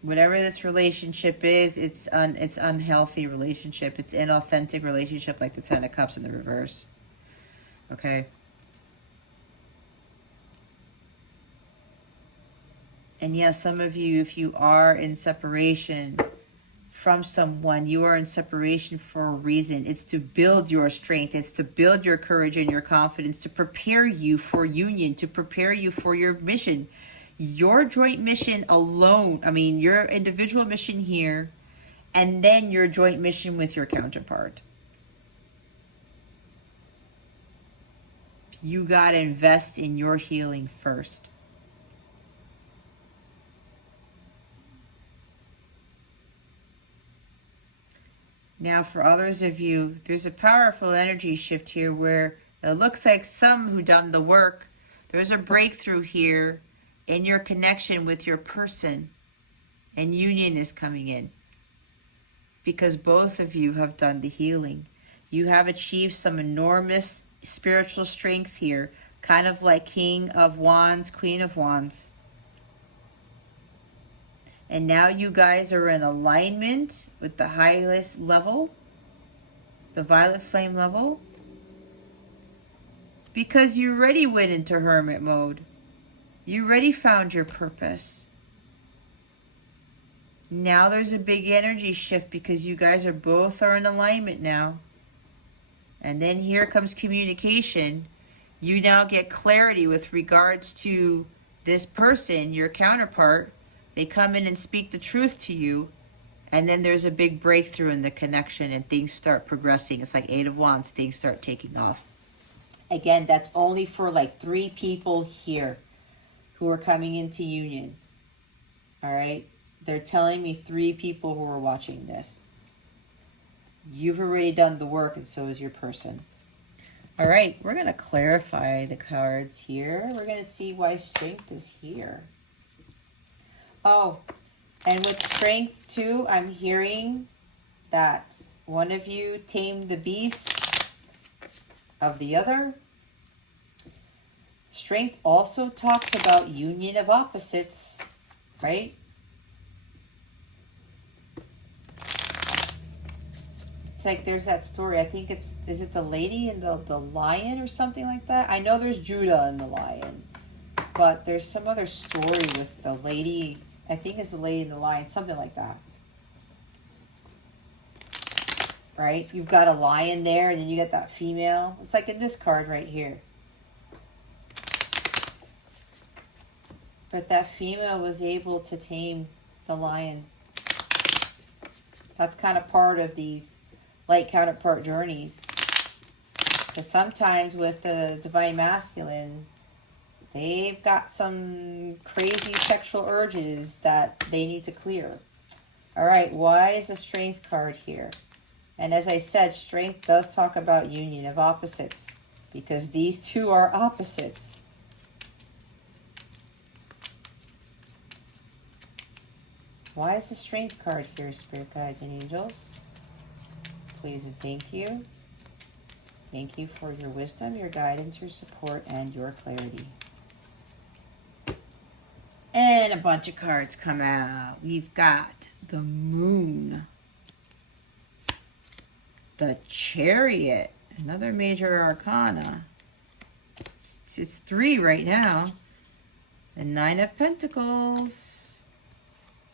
Whatever this relationship is, it's unhealthy relationship. It's inauthentic relationship, like the Ten of Cups in the reverse. Okay? And yes, some of you, if you are in separation from someone, you are in separation for a reason. It's to build your strength. It's to build your courage and your confidence, to prepare you for union, to prepare you for your mission. Your joint mission alone, I mean, your individual mission here, and then your joint mission with your counterpart. You got to invest in your healing first. Now, for others of you, there's a powerful energy shift here where it looks like some who done the work, there's a breakthrough here in your connection with your person, and union is coming in because both of you have done the healing. You have achieved some enormous spiritual strength here, kind of like King of Wands, Queen of Wands. And now you guys are in alignment with the highest level, the violet flame level, because you already went into hermit mode. You already found your purpose. Now there's a big energy shift because you guys are both in alignment now. And then here comes communication. You now get clarity with regards to this person, your counterpart. They come in and speak the truth to you, and then there's a big breakthrough in the connection and things start progressing. It's like 8 of Wands, things start taking off. Again, that's only for like 3 people here who are coming into union. All right? They're telling me 3 people who are watching this. You've already done the work, and so is your person. All right, we're going to clarify the cards here. We're going to see why strength is here. Oh, and with strength too, I'm hearing that one of you tamed the beast of the other. Strength also talks about union of opposites, right? It's like there's that story. I think is it the lady and the lion or something like that? I know there's Judah and the lion, but there's some other story with the lady. I think it's the lady and the lion, something like that. Right? You've got a lion there, and then you get that female. It's like in this card right here. But that female was able to tame the lion. That's kind of part of these light counterpart journeys. Because sometimes with the divine masculine, they've got some crazy sexual urges that they need to clear. All right, why is the strength card here? And as I said, strength does talk about union of opposites, because these two are opposites. Why is the strength card here, Spirit Guides and Angels? Please and thank you. Thank you for your wisdom, your guidance, your support, and your clarity. And a bunch of cards come out. We've got the Moon, the Chariot, another major arcana. It's 3 right now. The 9 of Pentacles,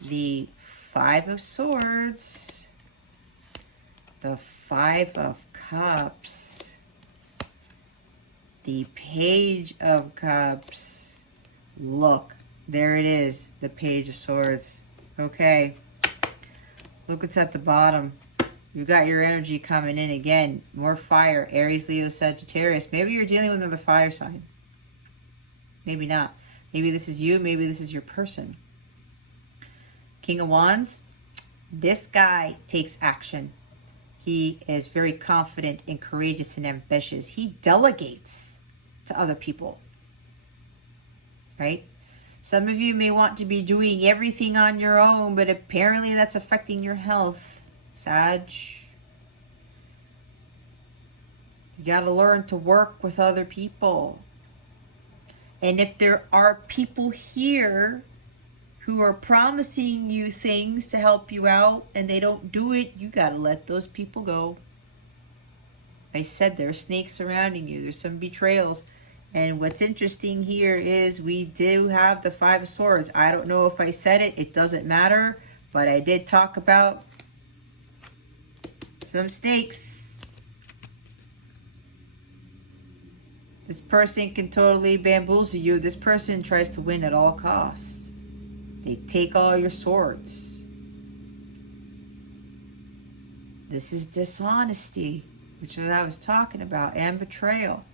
the 5 of Swords, the 5 of Cups, the Page of Cups. Look. There it is, the Page of Swords. Okay. Look what's at the bottom. You got your energy coming in again. More fire. Aries, Leo, Sagittarius. Maybe you're dealing with another fire sign. Maybe not. Maybe this is you. Maybe this is your person. King of Wands. This guy takes action. He is very confident and courageous and ambitious. He delegates to other people. Right? Some of you may want to be doing everything on your own, but apparently that's affecting your health, Sag. You got to learn to work with other people. And if there are people here who are promising you things to help you out and they don't do it, you got to let those people go. I said there are snakes surrounding you. There's some betrayals. And what's interesting here is we do have the Five of Swords. I don't know if I said it. It doesn't matter. But I did talk about some snakes. This person can totally bamboozle you. This person tries to win at all costs. They take all your swords. This is dishonesty, which is what I was talking about, and betrayal.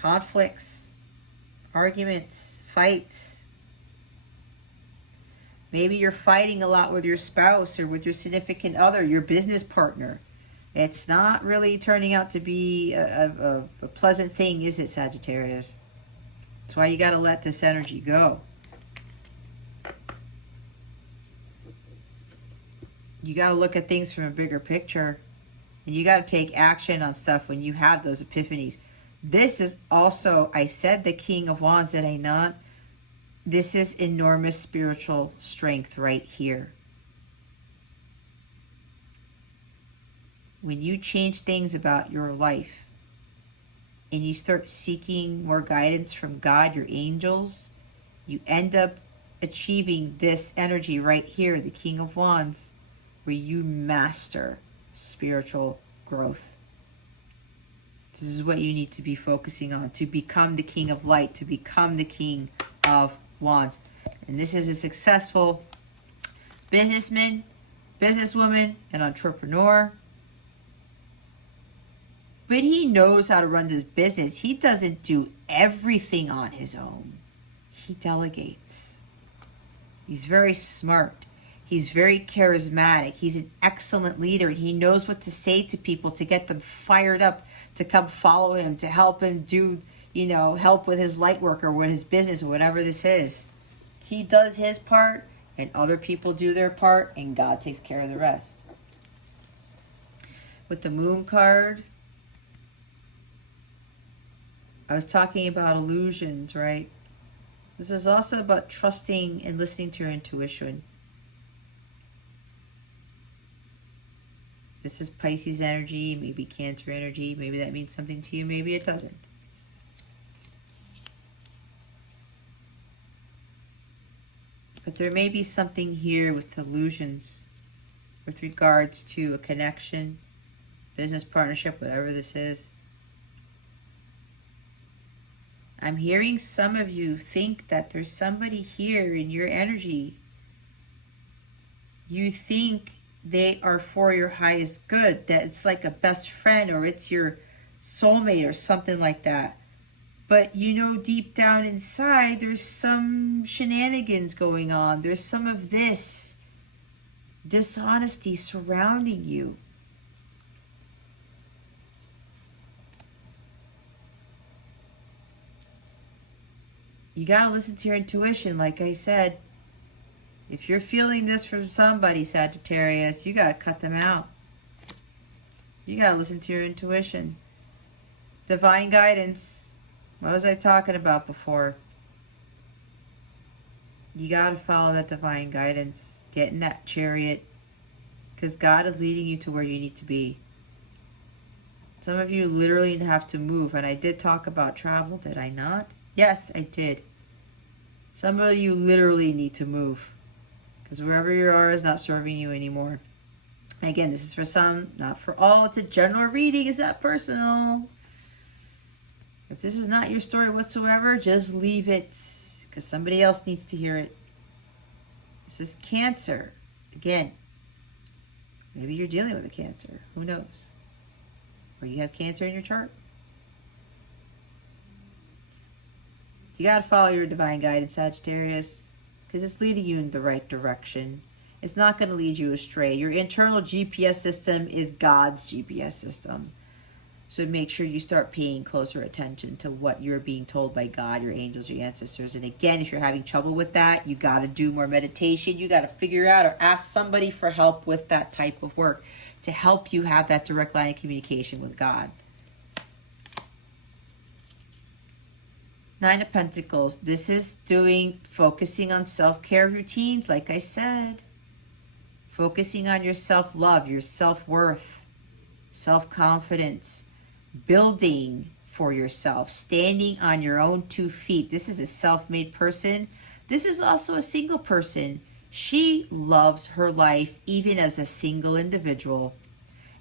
Conflicts, arguments, fights. Maybe you're fighting a lot with your spouse or with your significant other, your business partner. It's not really turning out to be a pleasant thing, is it, Sagittarius? That's why you got to let this energy go. You got to look at things from a bigger picture. And you got to take action on stuff when you have those epiphanies. This is also, I said the King of Wands, did I not? This is enormous spiritual strength right here. When you change things about your life and you start seeking more guidance from God, your angels, you end up achieving this energy right here, the King of Wands, where you master spiritual growth. This is what you need to be focusing on, to become the King of Light, to become the King of Wands. And this is a successful businessman, businesswoman, and entrepreneur. But he knows how to run his business. He doesn't do everything on his own. He delegates. He's very smart. He's very charismatic. He's an excellent leader. And he knows what to say to people to get them fired up, to come follow him, to help him do, help with his light work or with his business or whatever this is. He does his part and other people do their part and God takes care of the rest. With the Moon card, I was talking about illusions, right? This is also about trusting and listening to your intuition. This is Pisces energy, maybe Cancer energy. Maybe that means something to you, maybe it doesn't. But there may be something here with illusions with regards to a connection, business partnership, whatever this is. I'm hearing some of you think that there's somebody here in your energy. You think they are for your highest good, that it's like a best friend or it's your soulmate or something like that. But deep down inside, there's some shenanigans going on. There's some of this dishonesty surrounding you. You got to listen to your intuition. Like I said, if you're feeling this from somebody, Sagittarius, you got to cut them out. You got to listen to your intuition. Divine guidance. What was I talking about before? You got to follow that divine guidance. Get in that chariot. Because God is leading you to where you need to be. Some of you literally have to move. And I did talk about travel, did I not? Yes, I did. Some of you literally need to move. Because wherever you are is not serving you anymore. And again, this is for some, not for all. It's a general reading. It's not personal. If this is not your story whatsoever, just leave it. Because somebody else needs to hear it. This is Cancer. Again, maybe you're dealing with a Cancer. Who knows? Or you have Cancer in your chart. You got to follow your divine guidance, Sagittarius, because it's leading you in the right direction. It's not going to lead you astray. Your internal GPS system is God's GPS system. So make sure you start paying closer attention to what you're being told by God, your angels, your ancestors. And again, if you're having trouble with that, you got to do more meditation. You got to figure out or ask somebody for help with that type of work to help you have that direct line of communication with God. Nine of Pentacles. This is focusing on self-care routines, like I said. Focusing on your self-love, your self-worth, self-confidence. building for yourself, standing on your own 2 feet. This is a self-made person. This is also a single person. She loves her life even as a single individual.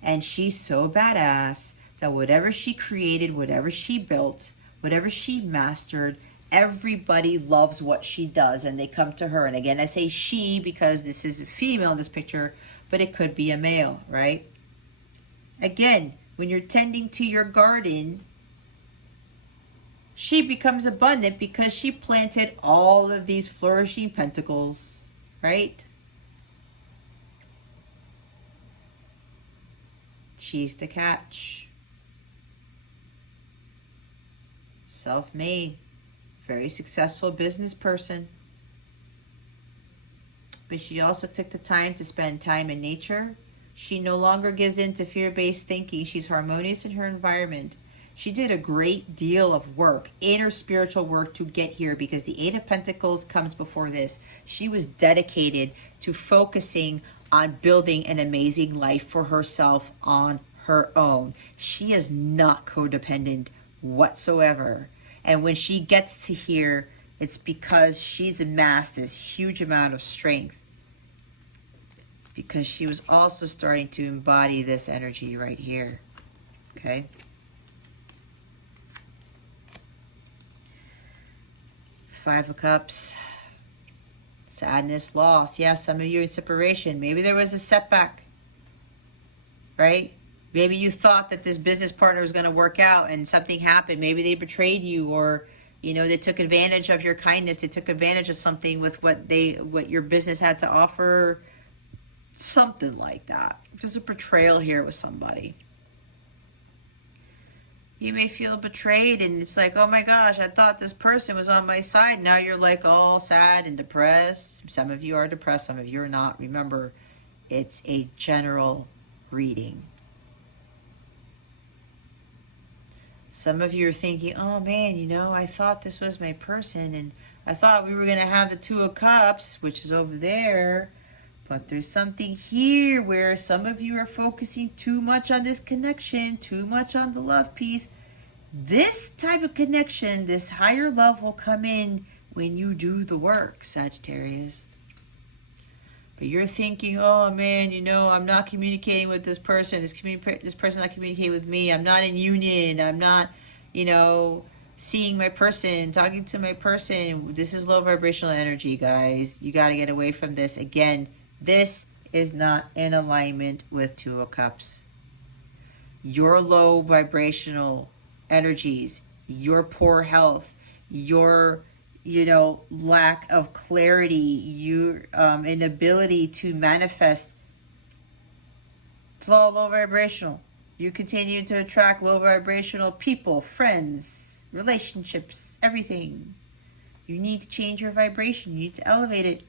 And she's so badass that whatever she created, whatever she built, whatever she mastered, everybody loves what she does and they come to her. And again, I say she because this is a female in this picture, but it could be a male, right? Again, when you're tending to your garden, she becomes abundant because she planted all of these flourishing pentacles, right? She's the catch. Self-made, very successful business person. But she also took the time to spend time in nature. She no longer gives in to fear-based thinking. She's harmonious in her environment. She did a great deal of work, inner spiritual work, to get here because the Eight of Pentacles comes before this. She was dedicated to focusing on building an amazing life for herself on her own. She is not codependent whatsoever. And when she gets to here, it's because she's amassed this huge amount of strength. Because she was also starting to embody this energy right here. Okay? Five of Cups. Sadness, loss. Yeah, some of you in separation. Maybe there was a setback. Right? Maybe you thought that this business partner was going to work out and something happened. Maybe they betrayed you, or you know, they took advantage of your kindness. They took advantage of something with what your business had to offer. Something like that. There's a betrayal here with somebody. You may feel betrayed and it's like, oh my gosh, I thought this person was on my side. Now you're like all sad and depressed. Some of you are depressed, some of you are not. Remember, it's a general reading. Some of you are thinking, oh man, you know, I thought this was my person and I thought we were going to have the Two of Cups, which is over there. But there's something here where some of you are focusing too much on this connection, too much on the love piece. This type of connection, this higher love, will come in when you do the work, Sagittarius. But you're thinking, oh man, you know, I'm not communicating with this person. This person not communicating with me. I'm not in union. I'm not, you know, seeing my person, talking to my person. This is low vibrational energy, guys. You got to get away from this. Again, this is not in alignment with Two of Cups. Your low vibrational energies, your poor health, your, you know, lack of clarity, your inability to manifest, it's all low vibrational. You continue to attract low vibrational people, friends, relationships, everything. You need to change your vibration. You need to elevate it.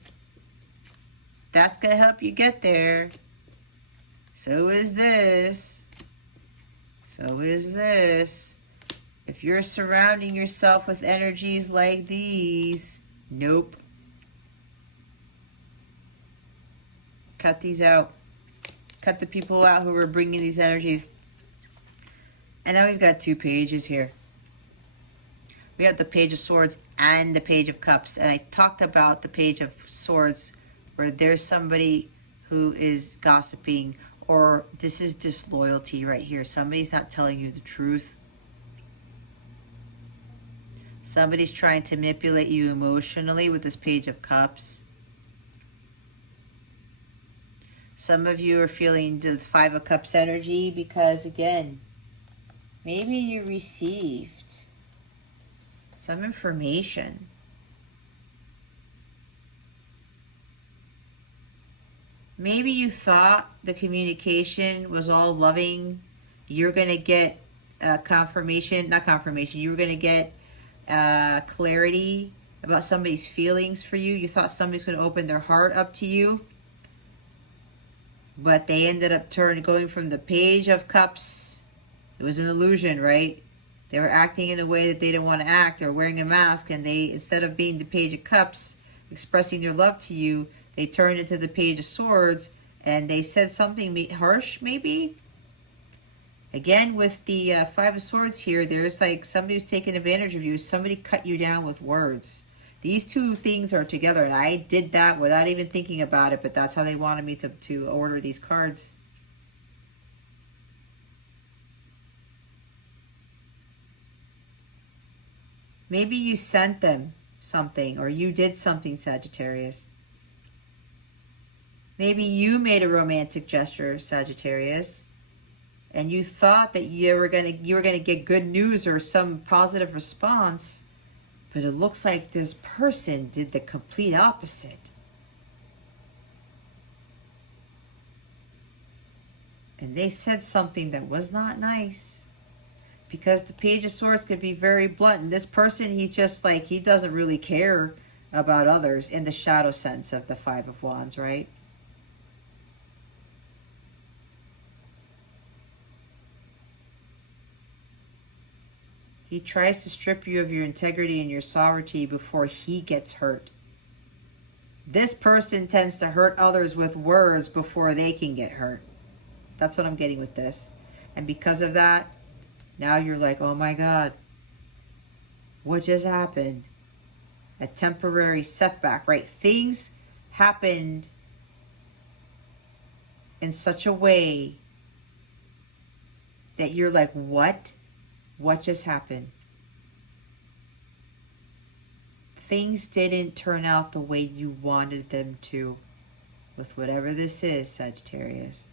That's going to help you get there. So is this. So is this. If you're surrounding yourself with energies like these, nope. Cut these out. Cut the people out who are bringing these energies. And now we've got 2 pages here. We have the Page of Swords and the Page of Cups. And I talked about the Page of Swords where there's somebody who is gossiping, or this is disloyalty right here. Somebody's not telling you the truth. Somebody's trying to manipulate you emotionally with this Page of Cups. Some of you are feeling the Five of Cups energy because, again, maybe you received some information. Maybe you thought the communication was all loving. You're going to get confirmation, not confirmation, you were going to get clarity about somebody's feelings for you. You thought somebody's going to open their heart up to you. But they ended up going from the Page of Cups. It was an illusion, right? They were acting in a way that they didn't want to act. They were wearing a mask, and they, instead of being the Page of Cups, expressing their love to you, they turned into the Page of Swords, and they said something harsh, maybe. Again, with the Five of Swords here, there's like somebody who's taking advantage of you. Somebody cut you down with words. These two things are together, and I did that without even thinking about it, but that's how they wanted me to order these cards. Maybe you sent them something, or you did something, Sagittarius. Maybe you made a romantic gesture, Sagittarius, and you thought that you were gonna get good news or some positive response, but it looks like this person did the complete opposite. And they said something that was not nice. Because the Page of Swords could be very blunt. And this person, he's just like, he doesn't really care about others in the shadow sense of the Five of Wands, right? He tries to strip you of your integrity and your sovereignty before he gets hurt. This person tends to hurt others with words before they can get hurt. That's what I'm getting with this. And because of that, now you're like, oh my God, what just happened? A temporary setback, right? Things happened in such a way that you're like, what? What just happened? Things didn't turn out the way you wanted them to with whatever this is, Sagittarius.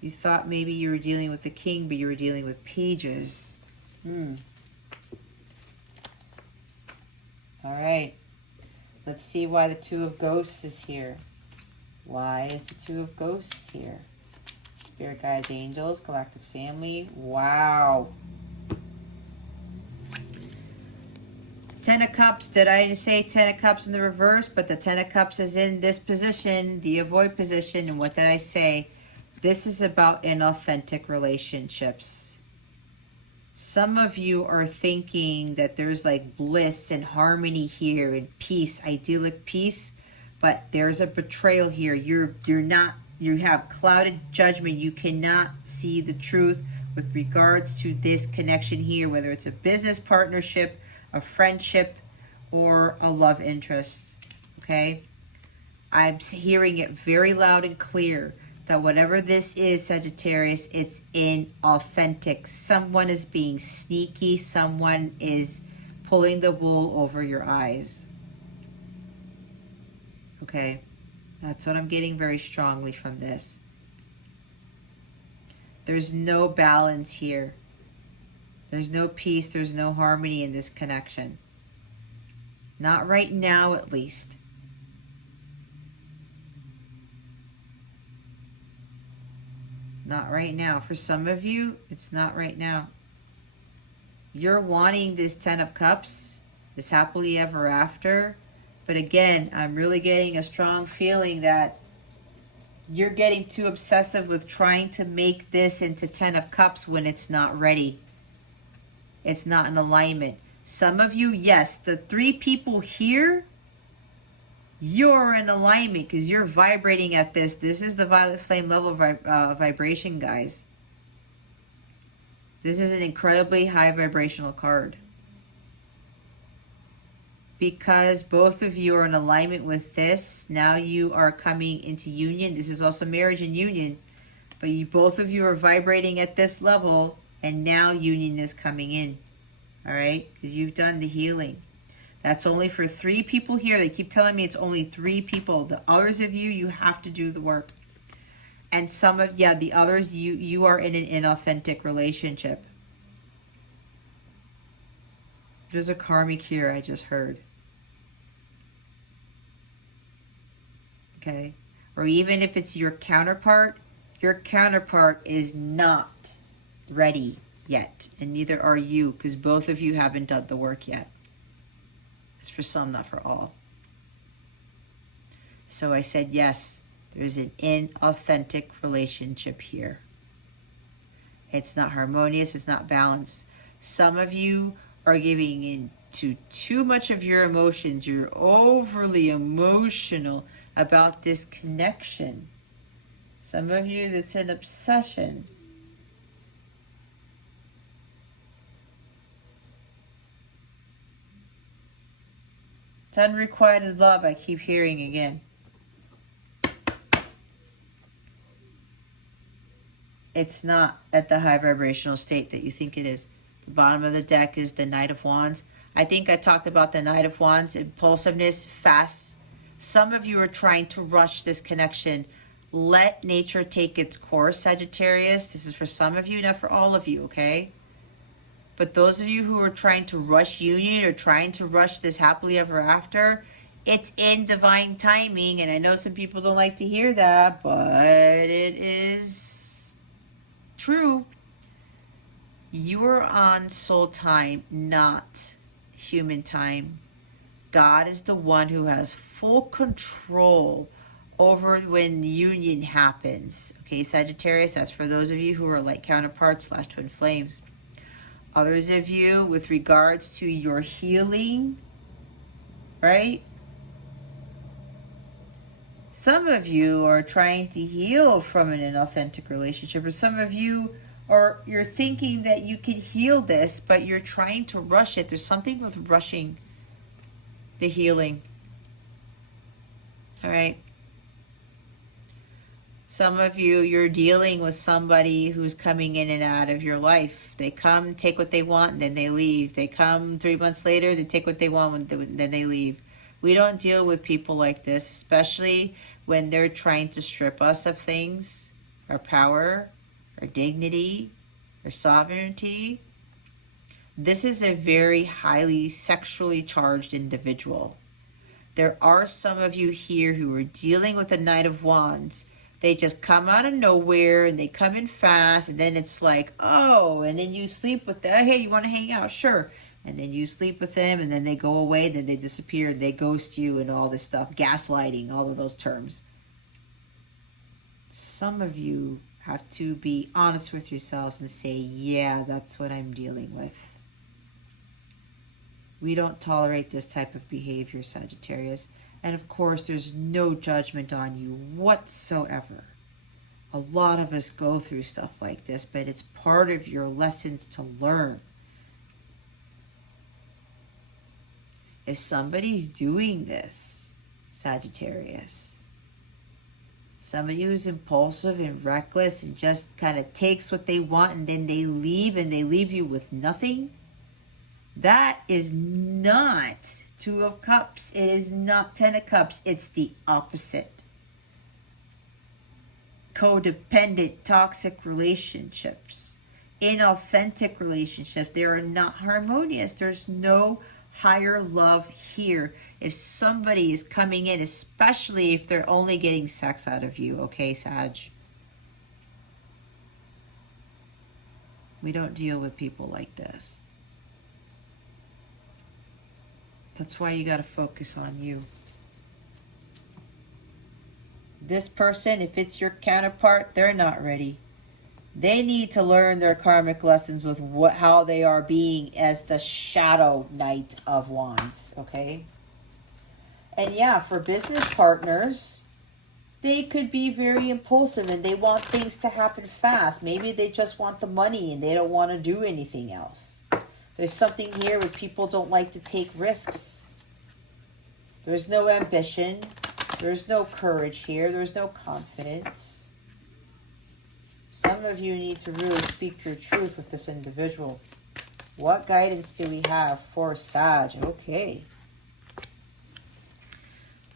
You thought maybe you were dealing with the king, but you were dealing with pages. All right. Let's see why the Two of Ghosts is here. Why is the Two of Ghosts here? Spirit guides, angels, galactic family. Wow. Ten of Cups. Did I say Ten of Cups in the reverse? But the Ten of Cups is in this position, the avoid position. And what did I say? This is about inauthentic relationships. Some of you are thinking that there's like bliss and harmony here and peace, idyllic peace, but there's a betrayal here. You're not, you have clouded judgment. You cannot see the truth with regards to this connection here, whether it's a business partnership, a friendship, or a love interest. Okay? I'm hearing it very loud and clear that whatever this is, Sagittarius, it's inauthentic. Someone is being sneaky. Someone is pulling the wool over your eyes. Okay? That's what I'm getting very strongly from this. There's no balance here. There's no peace. There's no harmony in this connection. Not right now, at least. Not right now. For some of you, it's not right now. You're wanting this Ten of Cups, this happily ever after. But again, I'm really getting a strong feeling that you're getting too obsessive with trying to make this into Ten of Cups when it's not ready. It's not in alignment. Some of you, yes, the three people here, you're in alignment because you're vibrating at this. This is the violet flame level vibration, guys. This is an incredibly high vibrational card. Because both of you are in alignment with this, now you are coming into union. This is also marriage and union. But you, both of you are vibrating at this level, and now union is coming in. All right? Because you've done the healing. That's only for 3 people here. They keep telling me it's only 3 people. The others of you, you have to do the work. And some of, yeah, the others, you are in an inauthentic relationship. There's a karmic here, I just heard. Okay? Or even if it's your counterpart is not ready yet. And neither are you, because both of you haven't done the work yet. It's for some, not for all. So I said, yes, there's an inauthentic relationship here. It's not harmonious. It's not balanced. Some of you are giving in to too much of your emotions. You're overly emotional about this connection. Some of you, that's an obsession. It's unrequited love, I keep hearing again. It's not at the high vibrational state that you think it is. The bottom of the deck is the Knight of Wands. I think I talked about the Knight of Wands, impulsiveness, fast. Some of you are trying to rush this connection. Let nature take its course, Sagittarius. This is for some of you, not for all of you, okay? But those of you who are trying to rush union or trying to rush this happily ever after, it's in divine timing. And I know some people don't like to hear that, but it is true. You are on soul time, not human time. God is the one who has full control over when the union happens. Okay, Sagittarius, that's for those of you who are like counterparts / twin flames. Others of you, with regards to your healing, right? Some of you are trying to heal from an inauthentic relationship, or some of you are, you're thinking that you can heal this, but you're trying to rush it. There's something with rushing the healing. All right. Some of you, you're dealing with somebody who's coming in and out of your life. They come, take what they want, and then they leave. They come 3 months later, they take what they want, and then they leave. We don't deal with people like this, especially when they're trying to strip us of things, our power, our dignity, our sovereignty. This is a very highly sexually charged individual. There are some of you here who are dealing with the Knight of Wands. They just come out of nowhere and they come in fast, and then it's like, oh, and then you sleep with them. Hey, you want to hang out? Sure. And then you sleep with them, and then they go away, then they disappear, they ghost you, and all this stuff. Gaslighting, all of those terms. Some of you have to be honest with yourselves and say, yeah, that's what I'm dealing with. We don't tolerate this type of behavior, Sagittarius. And of course, there's no judgment on you whatsoever. A lot of us go through stuff like this, but it's part of your lessons to learn. If somebody's doing this, Sagittarius, somebody who's impulsive and reckless and just kind of takes what they want and then they leave and they leave you with nothing, that is not Two of Cups. It is not Ten of Cups. It's the opposite. Codependent, toxic relationships, inauthentic relationships, they are not harmonious. There's no higher love here. If somebody is coming in, especially if they're only getting sex out of you, okay, Sag? We don't deal with people like this. That's why you got to focus on you. This person, if it's your counterpart, they're not ready. They need to learn their karmic lessons with how they are being as the shadow Knight of Wands, okay? And yeah, for business partners, they could be very impulsive and they want things to happen fast. Maybe they just want the money and they don't want to do anything else. There's something here where people don't like to take risks. There's no ambition. There's no courage here. There's no confidence. Some of you need to really speak your truth with this individual. What guidance do we have for Sag? Okay.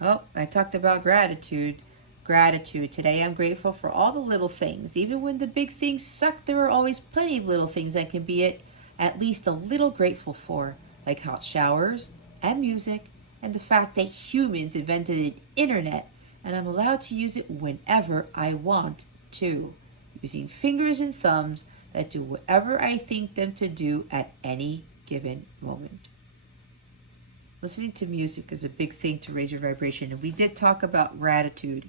Oh, I talked about gratitude. Gratitude. Today I'm grateful for all the little things. Even when the big things suck, there are always plenty of little things I can be at least a little grateful for, like hot showers and music and the fact that humans invented an internet and I'm allowed to use it whenever I want to, using fingers and thumbs that do whatever I think them to do at any given moment. Listening to music is a big thing to raise your vibration, and we did talk about gratitude.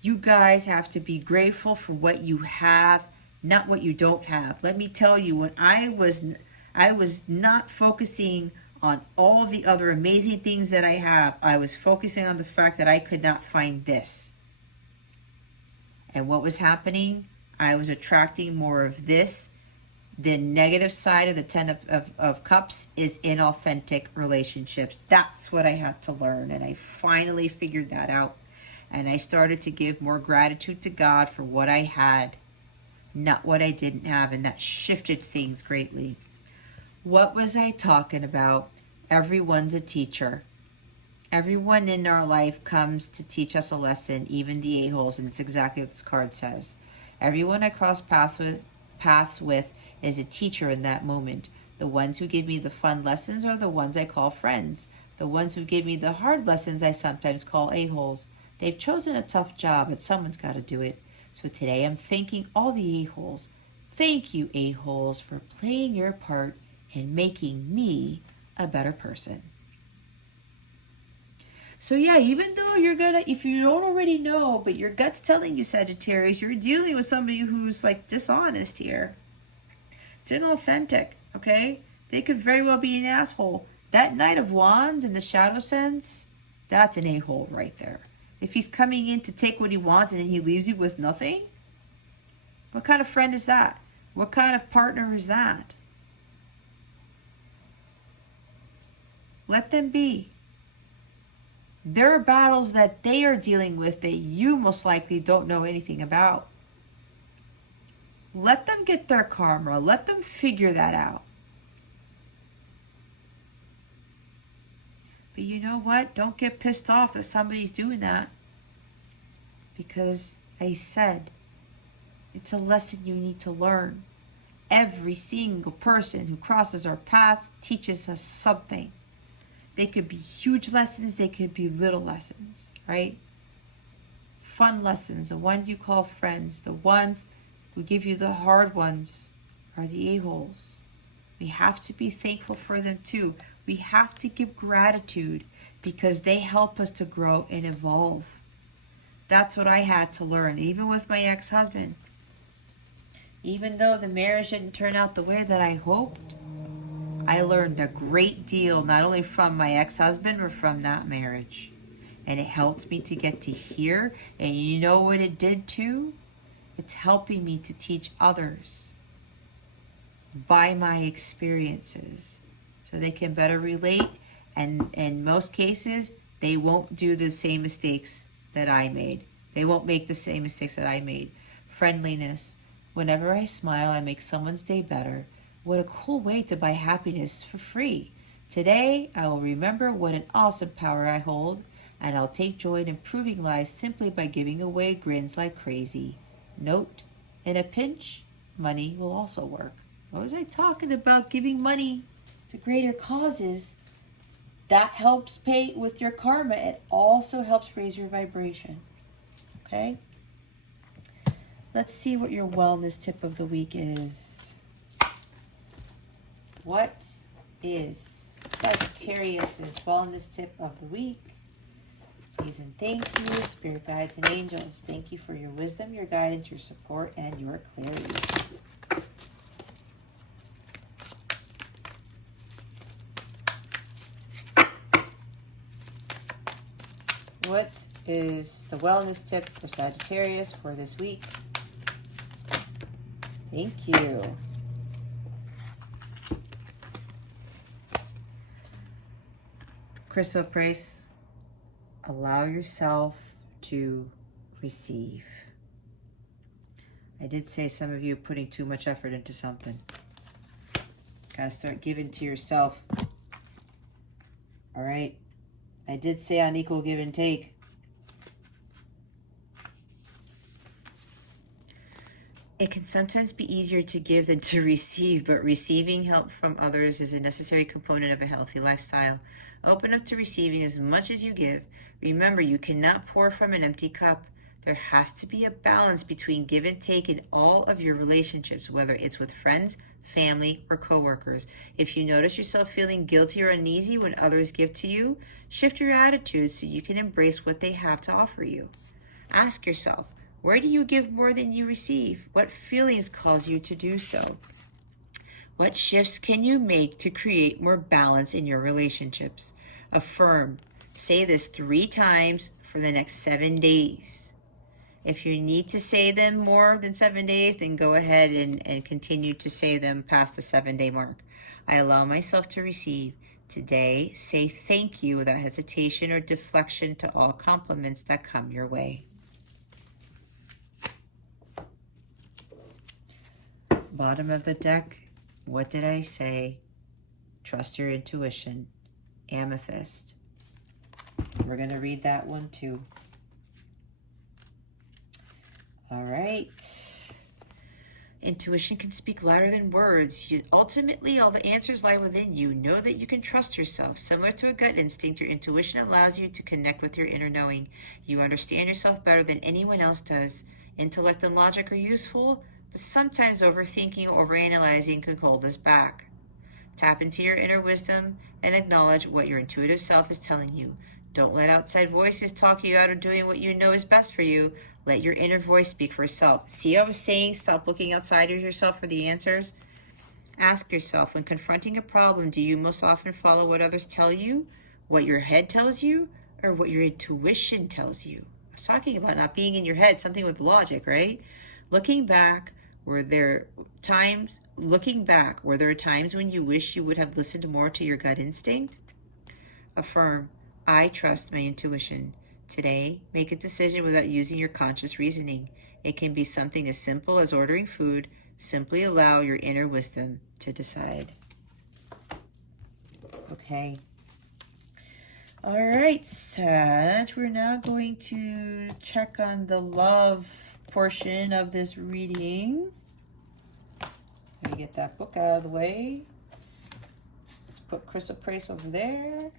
You guys have to be grateful for what you have, not what you don't have. Let me tell you, when I was not focusing on all the other amazing things that I have, I was focusing on the fact that I could not find this. And what was happening? I was attracting more of this. The negative side of the Ten of Cups is inauthentic relationships. That's what I had to learn. And I finally figured that out. And I started to give more gratitude to God for what I had, not what I didn't have. And that shifted things greatly. What was I talking about? Everyone's a teacher. Everyone in our life comes to teach us a lesson, even the a-holes, and it's exactly what this card says. Everyone I cross paths with is a teacher in that moment. The ones who give me the fun lessons are the ones I call friends. The ones who give me the hard lessons I sometimes call a-holes. They've chosen a tough job, but someone's got to do it. So today I'm thanking all the a-holes. Thank you, a-holes, for playing your part in making me a better person. So yeah, even though if you don't already know, but your gut's telling you, Sagittarius, you're dealing with somebody who's like dishonest here. It's inauthentic, okay? They could very well be an asshole. That Knight of Wands in the shadow sense, that's an a-hole right there. If he's coming in to take what he wants and then he leaves you with nothing, what kind of friend is that? What kind of partner is that? Let them be. There are battles that they are dealing with that you most likely don't know anything about. Let them get their karma. Let them figure that out. But you know what? Don't get pissed off that somebody's doing that. Because I said, it's a lesson you need to learn. Every single person who crosses our paths teaches us something. They could be huge lessons, they could be little lessons, right? Fun lessons, the ones you call friends, the ones who give you the hard ones are the a-holes. We have to be thankful for them too. We have to give gratitude because they help us to grow and evolve. That's what I had to learn, even with my ex-husband. Even though the marriage didn't turn out the way that I hoped, I learned a great deal, not only from my ex-husband, but from that marriage. And it helped me to get to here. And you know what it did too? It's helping me to teach others by my experiences so they can better relate. And in most cases, they won't do the same mistakes that I made. They won't make the same mistakes that I made. Friendliness. Whenever I smile, I make someone's day better. What a cool way to buy happiness for free. Today, I will remember what an awesome power I hold, and I'll take joy in improving lives simply by giving away grins like crazy. Note, in a pinch, money will also work. What was I talking about? Giving money to greater causes. That helps pay with your karma. It also helps raise your vibration. Okay? Let's see what your wellness tip of the week is. What is Sagittarius's wellness tip of the week? Please and thank you, spirit guides and angels. Thank you for your wisdom, your guidance, your support, and your clarity. What is the wellness tip for Sagittarius for this week? Thank you. Crystal Praise, allow yourself to receive. I did say some of you are putting too much effort into something. Gotta start giving to yourself. All right. I did say unequal give and take. It can sometimes be easier to give than to receive, but receiving help from others is a necessary component of a healthy lifestyle. Open up to receiving as much as you give. Remember, you cannot pour from an empty cup. There has to be a balance between give and take in all of your relationships, whether it's with friends, family, or coworkers. If you notice yourself feeling guilty or uneasy when others give to you, shift your attitude so you can embrace what they have to offer you. Ask yourself, where do you give more than you receive? What feelings cause you to do so? What shifts can you make to create more balance in your relationships? Affirm. Say this 3 times for the next 7 days. If you need to say them more than 7 days, then go ahead and continue to say them past the 7-day mark. I allow myself to receive. Today, say thank you without hesitation or deflection to all compliments that come your way. Bottom of the deck, what did I say? Trust your intuition. Amethyst. We're going to read that one too. All right. Intuition can speak louder than words. Ultimately, all the answers lie within you. Know that you can trust yourself. Similar to a gut instinct, your intuition allows you to connect with your inner knowing. You understand yourself better than anyone else does. Intellect and logic are useful, but sometimes overthinking or overanalyzing can hold us back. Tap into your inner wisdom and acknowledge what your intuitive self is telling you. Don't let outside voices talk you out of doing what you know is best for you. Let your inner voice speak for itself. See how I was saying, stop looking outside of yourself for the answers? Ask yourself, when confronting a problem, do you most often follow what others tell you, what your head tells you, or what your intuition tells you? I was talking about not being in your head, something with logic, right? Looking back, were there times when you wish you would have listened more to your gut instinct? Affirm, I trust my intuition. Today, make a decision without using your conscious reasoning. It can be something as simple as ordering food. Simply allow your inner wisdom to decide. Okay. All right, Sag, we're now going to check on the love portion of this reading. Let me get that book out of the way. Let's put Crystal Price over there.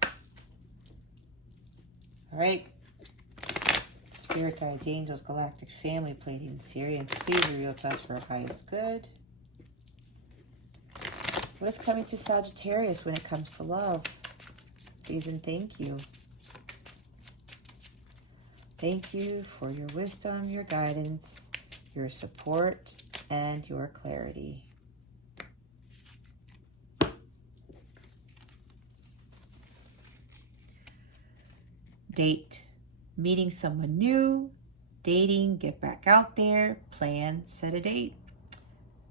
All right. Spirit guides, angels, galactic family, Pleiadians, Sirians, please reveal to us for our highest good. What is coming to Sagittarius when it comes to love? Please and thank you. Thank you for your wisdom, your guidance, your support, and your clarity. Date. Meeting someone new, dating, get back out there, plan, set a date.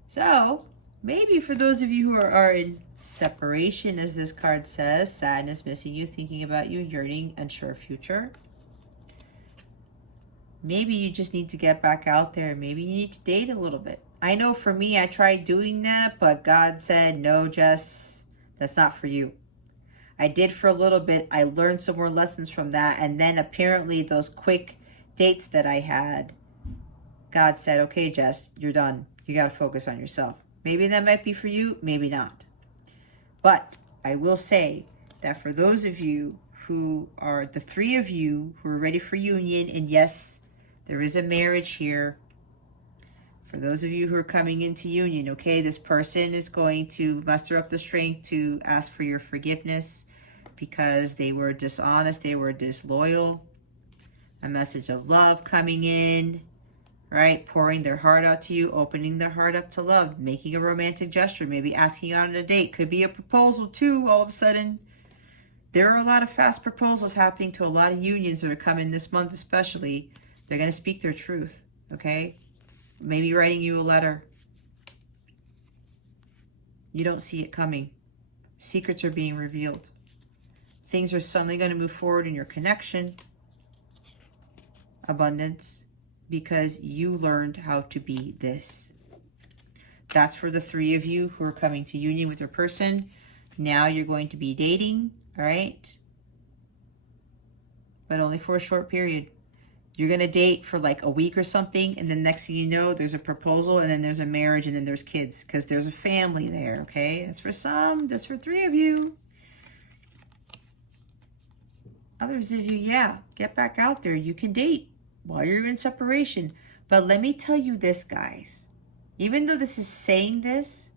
So, maybe for those of you who are in separation, as this card says, sadness, missing you, thinking about you, yearning, unsure future. Maybe you just need to get back out there. Maybe you need to date a little bit. I know for me, I tried doing that, but God said, no, Jess, that's not for you. I did for a little bit. I learned some more lessons from that. And then apparently those quick dates that I had, God said, okay, Jess, you're done. You got to focus on yourself. Maybe that might be for you, maybe not. But I will say that for those of you who are, the three of you who are ready for union, and yes, there is a marriage here. For those of you who are coming into union, okay, this person is going to muster up the strength to ask for your forgiveness because they were dishonest, they were disloyal. A message of love coming in, right? Pouring their heart out to you, opening their heart up to love, making a romantic gesture, maybe asking you out on a date. Could be a proposal too, all of a sudden. There are a lot of fast proposals happening to a lot of unions that are coming this month especially. They're going to speak their truth, okay? Maybe writing you a letter. You don't see it coming. Secrets are being revealed. Things are suddenly going to move forward in your connection. Abundance. Because you learned how to be this. That's for the three of you who are coming to union with your person. Now you're going to be dating, all right? But only for a short period. You're going to date for like a week or something, and then next thing you know, there's a proposal, and then there's a marriage, and then there's kids, because there's a family there, okay? That's for some. That's for three of you. Others of you, yeah, get back out there. You can date while you're in separation. But let me tell you this, guys. Even though this is saying this,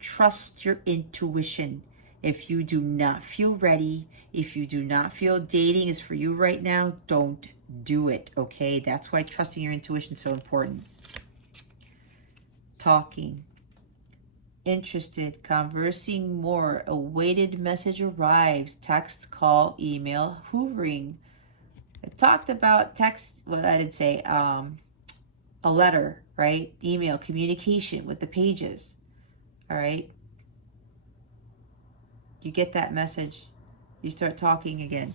trust your intuition. If you do not feel ready, if you do not feel dating is for you right now, don't do it, okay? That's why trusting your intuition is so important. Talking. Interested, conversing more, awaited message arrives, text, call, email, hoovering. I talked about text, well, I did say a letter, right? Email, communication with the pages, all right? You get that message. You start talking again.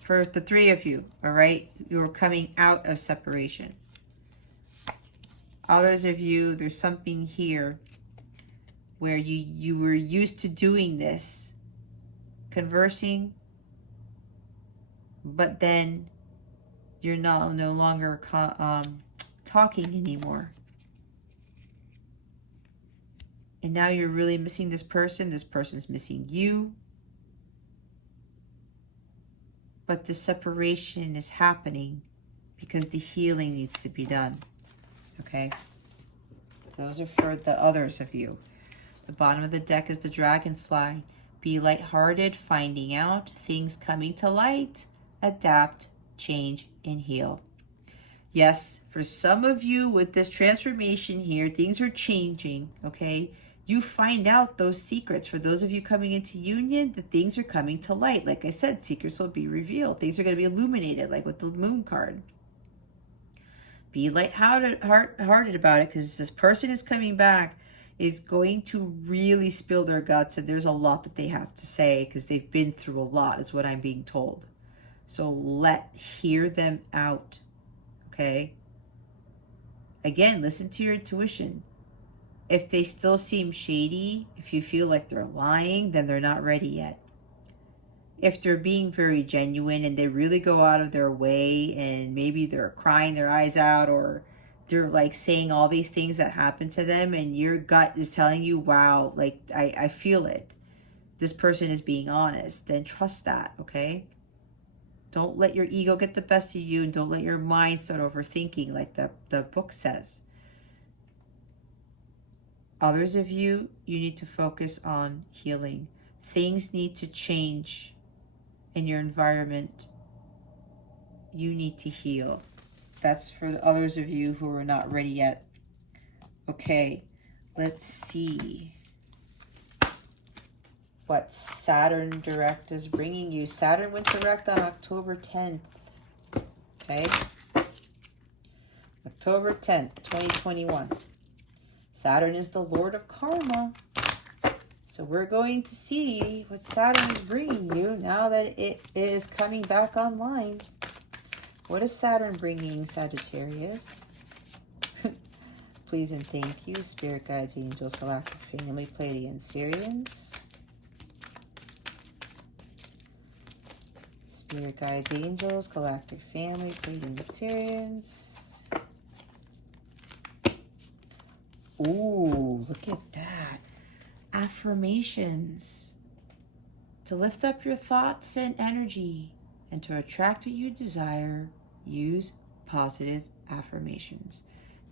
For the three of you, all right? You're coming out of separation. Others of you, there's something here where you were used to doing this, conversing, but then you're no longer talking anymore. And now you're really missing this person's missing you. But the separation is happening because the healing needs to be done. Okay? Those are for the others of you. The bottom of the deck is the dragonfly. Be lighthearted, finding out, things coming to light, adapt, change, and heal. Yes, for some of you with this transformation here, things are changing, okay? You find out those secrets. For those of you coming into union, the things are coming to light. Like I said, secrets will be revealed. Things are going to be illuminated, like with the moon card. Be lighthearted about it, because this person who's coming back is going to really spill their guts, and there's a lot that they have to say because they've been through a lot, is what I'm being told. So hear them out, okay? Again, listen to your intuition. If they still seem shady, if you feel like they're lying, then they're not ready yet. If they're being very genuine and they really go out of their way, and maybe they're crying their eyes out, or they're like saying all these things that happen to them, and your gut is telling you, wow, like I feel it. This person is being honest. Then trust that, okay? Don't let your ego get the best of you, and don't let your mind start overthinking like the book says. Others of you, you need to focus on healing. Things need to change in your environment. You need to heal. That's for the others of you who are not ready yet. Okay, let's see what Saturn direct is bringing you. Saturn went direct on October 10th. Okay? October 10th, 2021. Saturn is the Lord of Karma. So we're going to see what Saturn is bringing you now that it is coming back online. What is Saturn bringing, Sagittarius? Please and thank you, Spirit Guides, Angels, Galactic Family, Pleiadian, Syrians. Spirit Guides, Angels, Galactic Family, Pleiadian, Syrians. Ooh, look at that. Affirmations. To lift up your thoughts and energy and to attract what you desire, use positive affirmations.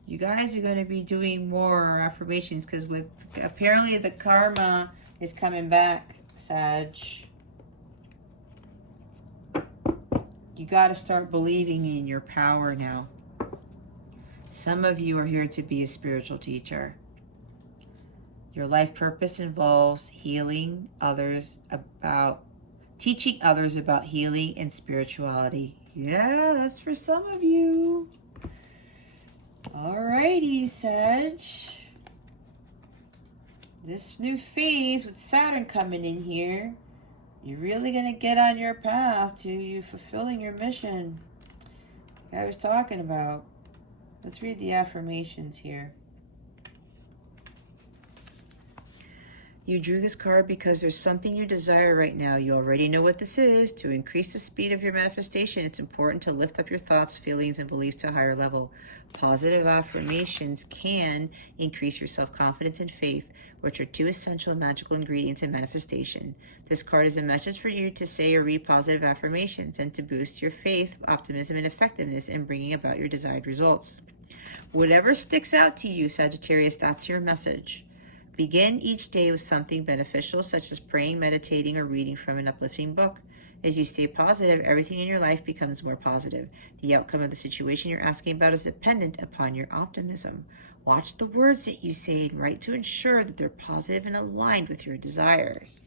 You guys are going to be doing more affirmations because with apparently the karma is coming back, Sag. You got to start believing in your power now. Some of you are here to be a spiritual teacher. Your life purpose involves healing others about, teaching others about healing and spirituality. Yeah, that's for some of you. Alrighty, Sag. This new phase with Saturn coming in here, you're really going to get on your path to you fulfilling your mission like I was talking about. Let's read the affirmations here. You drew this card because there's something you desire right now. You already know what this is. To increase the speed of your manifestation, it's important to lift up your thoughts, feelings, and beliefs to a higher level. Positive affirmations can increase your self-confidence and faith, which are two essential magical ingredients in manifestation. This card is a message for you to say or read positive affirmations and to boost your faith, optimism, and effectiveness in bringing about your desired results. Whatever sticks out to you, Sagittarius, that's your message. Begin each day with something beneficial, such as praying, meditating, or reading from an uplifting book. As you stay positive, everything in your life becomes more positive. The outcome of the situation you're asking about is dependent upon your optimism. Watch the words that you say and write to ensure that they're positive and aligned with your desires.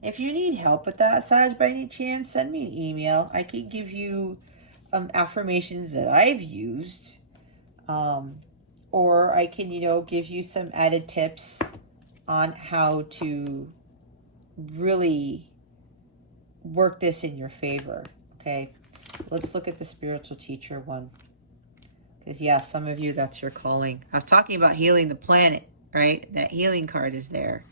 If you need help with that, Sag, by any chance, send me an email. I can give you affirmations that I've used. Or I can, give you some added tips on how to really work this in your favor. Okay, let's look at the spiritual teacher one. Because, yeah, some of you, that's your calling. I was talking about healing the planet, right? That healing card is there.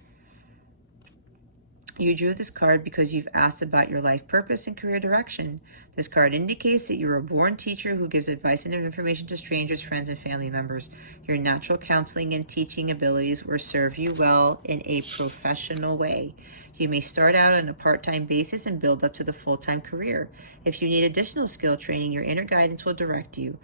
You drew this card because you've asked about your life purpose and career direction. This card indicates that you're a born teacher who gives advice and information to strangers, friends, and family members. Your natural counseling and teaching abilities will serve you well in a professional way. You may start out on a part-time basis and build up to the full-time career. If you need additional skill training, your inner guidance will direct you.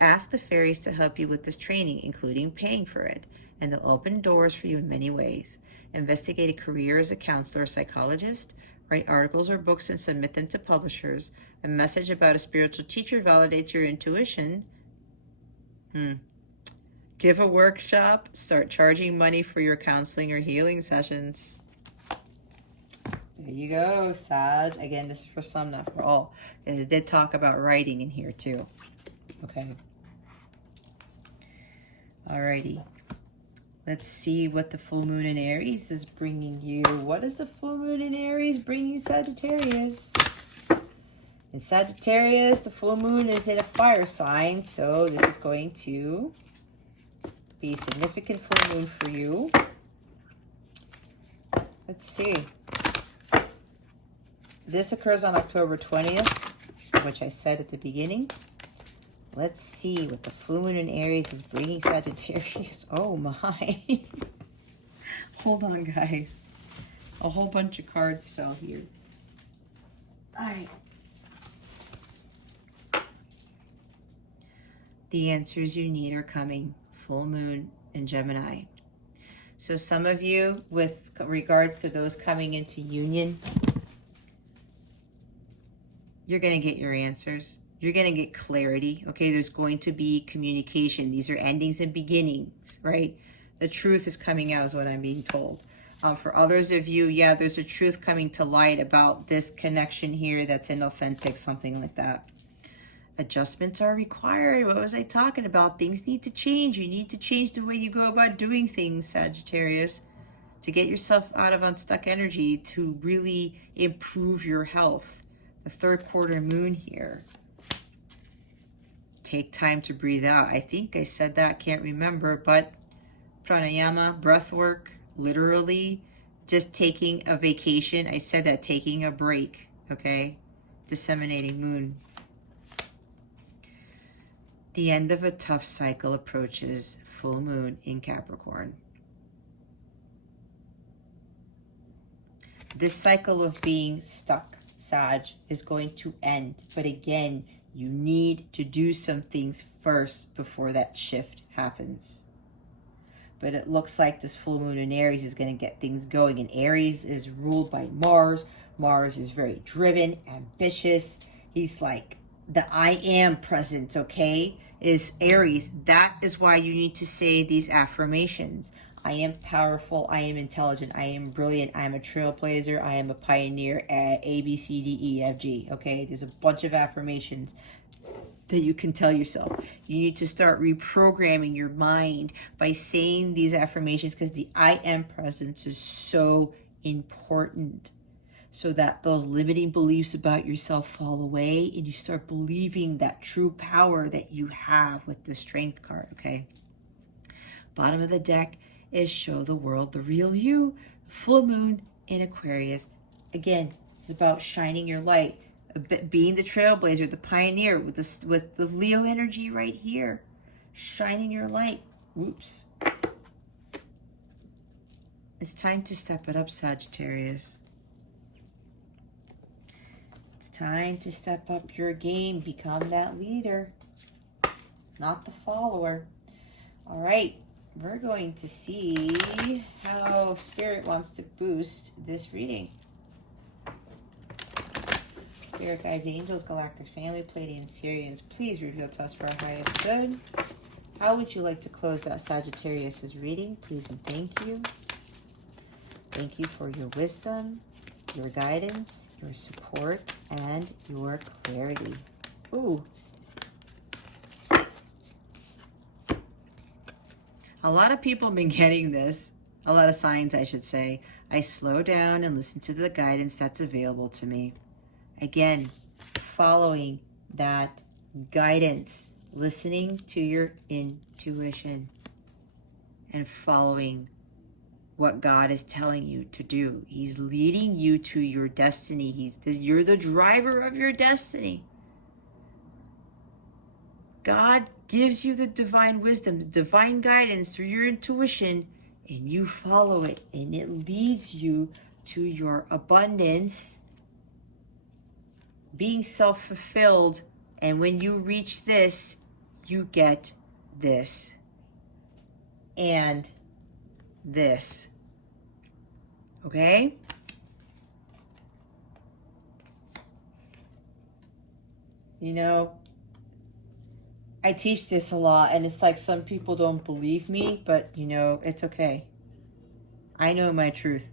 Ask the fairies to help you with this training, including paying for it, and they'll open doors for you in many ways. Investigate a career as a counselor or psychologist. Write articles or books and submit them to publishers. A message about a spiritual teacher validates your intuition. Give a workshop. Start charging money for your counseling or healing sessions. There you go, Sag. Again, this is for some, not for all. Because it did talk about writing in here too. Okay. Alrighty. Let's see what the full moon in Aries is bringing you. What is the full moon in Aries bringing Sagittarius? In Sagittarius, the full moon is in a fire sign, so this is going to be a significant full moon for you. Let's see. This occurs on October 20th, which I said at the beginning. Let's see what the full moon in Aries is bringing Sagittarius. Oh my. Hold on, guys. A whole bunch of cards fell here. All right. The answers you need are coming. Full moon in Gemini. So some of you, with regards to those coming into union, you're going to get your answers. You're going to get clarity, okay? There's going to be communication. These are endings and beginnings, right? The truth is coming out is what I'm being told. For others of you, yeah, there's a truth coming to light about this connection here that's inauthentic, something like that. Adjustments are required. What was I talking about? Things need to change. You need to change the way you go about doing things, Sagittarius, to get yourself out of unstuck energy, to really improve your health. The third quarter moon here. Take time to breathe out. I think I said that, can't remember, but pranayama, breath work, literally just taking a vacation. I said that, taking a break, okay? Disseminating moon. The end of a tough cycle approaches. Full moon in Capricorn. This cycle of being stuck, Sag, is going to end. But again, you need to do some things first before that shift happens. But it looks like this full moon in Aries is going to get things going. And Aries is ruled by Mars. Mars is very driven, ambitious. He's like the I am presence, okay? Is Aries. That is why you need to say these affirmations. I am powerful. I am intelligent. I am brilliant. I am a trailblazer. I am a pioneer at A, B, C, D, E, F, G. Okay, there's a bunch of affirmations that you can tell yourself. You need to start reprogramming your mind by saying these affirmations, because the I am presence is so important, so that those limiting beliefs about yourself fall away and you start believing that true power that you have with the Strength card, okay? Bottom of the deck is show the world the real you. Full moon in Aquarius. Again, it's about shining your light, being the trailblazer, the pioneer, with the Leo energy right here. Shining your light. Whoops. It's time to step it up, Sagittarius. It's time to step up your game. Become that leader, not the follower. All right. We're going to see how Spirit wants to boost this reading. Spirit guides, angels, galactic family, Pleiadians, Sirians, please reveal to us for our highest good. How would you like to close that Sagittarius' reading? Please and thank you. Thank you for your wisdom, your guidance, your support, and your clarity. Ooh. A lot of people have been getting this. A lot of signs, I should say. I slow down and listen to the guidance that's available to me. Again, following that guidance, listening to your intuition, and following what God is telling you to do. He's leading you to your destiny. You're the driver of your destiny. God gives you the divine wisdom, the divine guidance through your intuition, and you follow it, and it leads you to your abundance, being self-fulfilled. And when you reach this, you get this and this. Okay? You know, I teach this a lot, and it's like some people don't believe me, but you know, it's okay. I know my truth.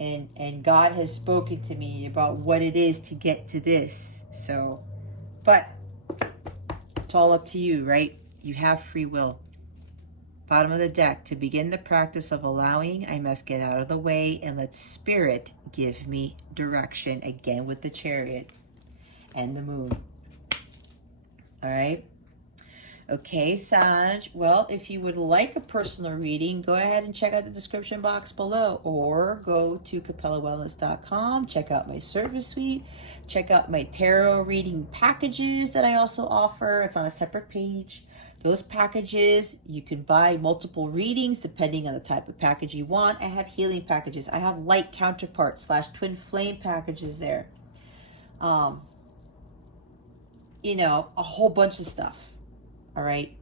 And God has spoken to me about what it is to get to this. So, but it's all up to you, right? You have free will. Bottom of the deck, to begin the practice of allowing, I must get out of the way and let Spirit give me direction. Again with the Chariot and the Moon. All right. Okay, Sag. Well, if you would like a personal reading, go ahead and check out the description box below, or go to capellawellness.com. Check out my service suite. Check out my tarot reading packages that I also offer. It's on a separate page. Those packages, you can buy multiple readings depending on the type of package you want. I have healing packages. I have light counterpart / twin flame packages there. You know, a whole bunch of stuff. All right.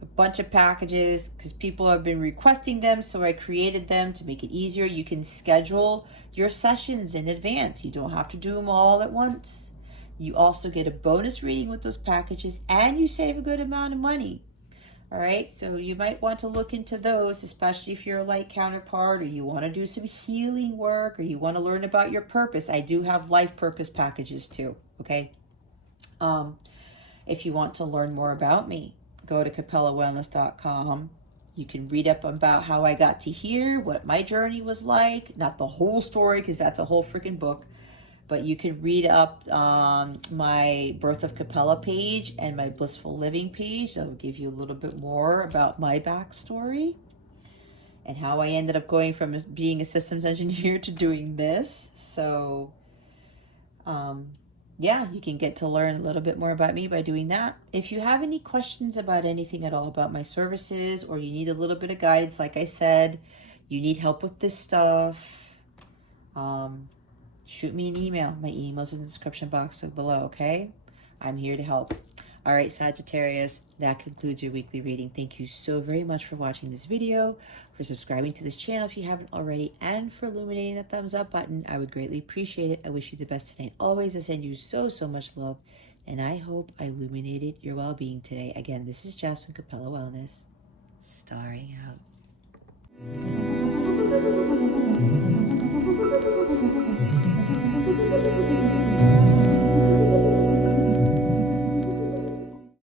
A bunch of packages because people have been requesting them. So I created them to make it easier. You can schedule your sessions in advance. You don't have to do them all at once. You also get a bonus reading with those packages, and you save a good amount of money. All right. So you might want to look into those, especially if you're a light counterpart, or you want to do some healing work, or you want to learn about your purpose. I do have life purpose packages too. Okay. If you want to learn more about me, go to capellawellness.com. You can read up about how I got to here, what my journey was like. Not the whole story, because that's a whole freaking book. But you can read up my Birth of Capella page and my Blissful Living page. That will give you a little bit more about my backstory and how I ended up going from being a systems engineer to doing this. So, yeah, you can get to learn a little bit more about me by doing that. If you have any questions about anything at all about my services, or you need a little bit of guidance, like I said, you need help with this stuff, shoot me an email. My email's in the description box below, okay? I'm here to help. All right, Sagittarius, that concludes your weekly reading. Thank you so very much for watching this video, for subscribing to this channel if you haven't already, and for illuminating that thumbs up button. I would greatly appreciate it. I wish you the best tonight. Always, I send you so, so much love, and I hope I illuminated your well-being today. Again, this is Jess from Capella Wellness, starring out.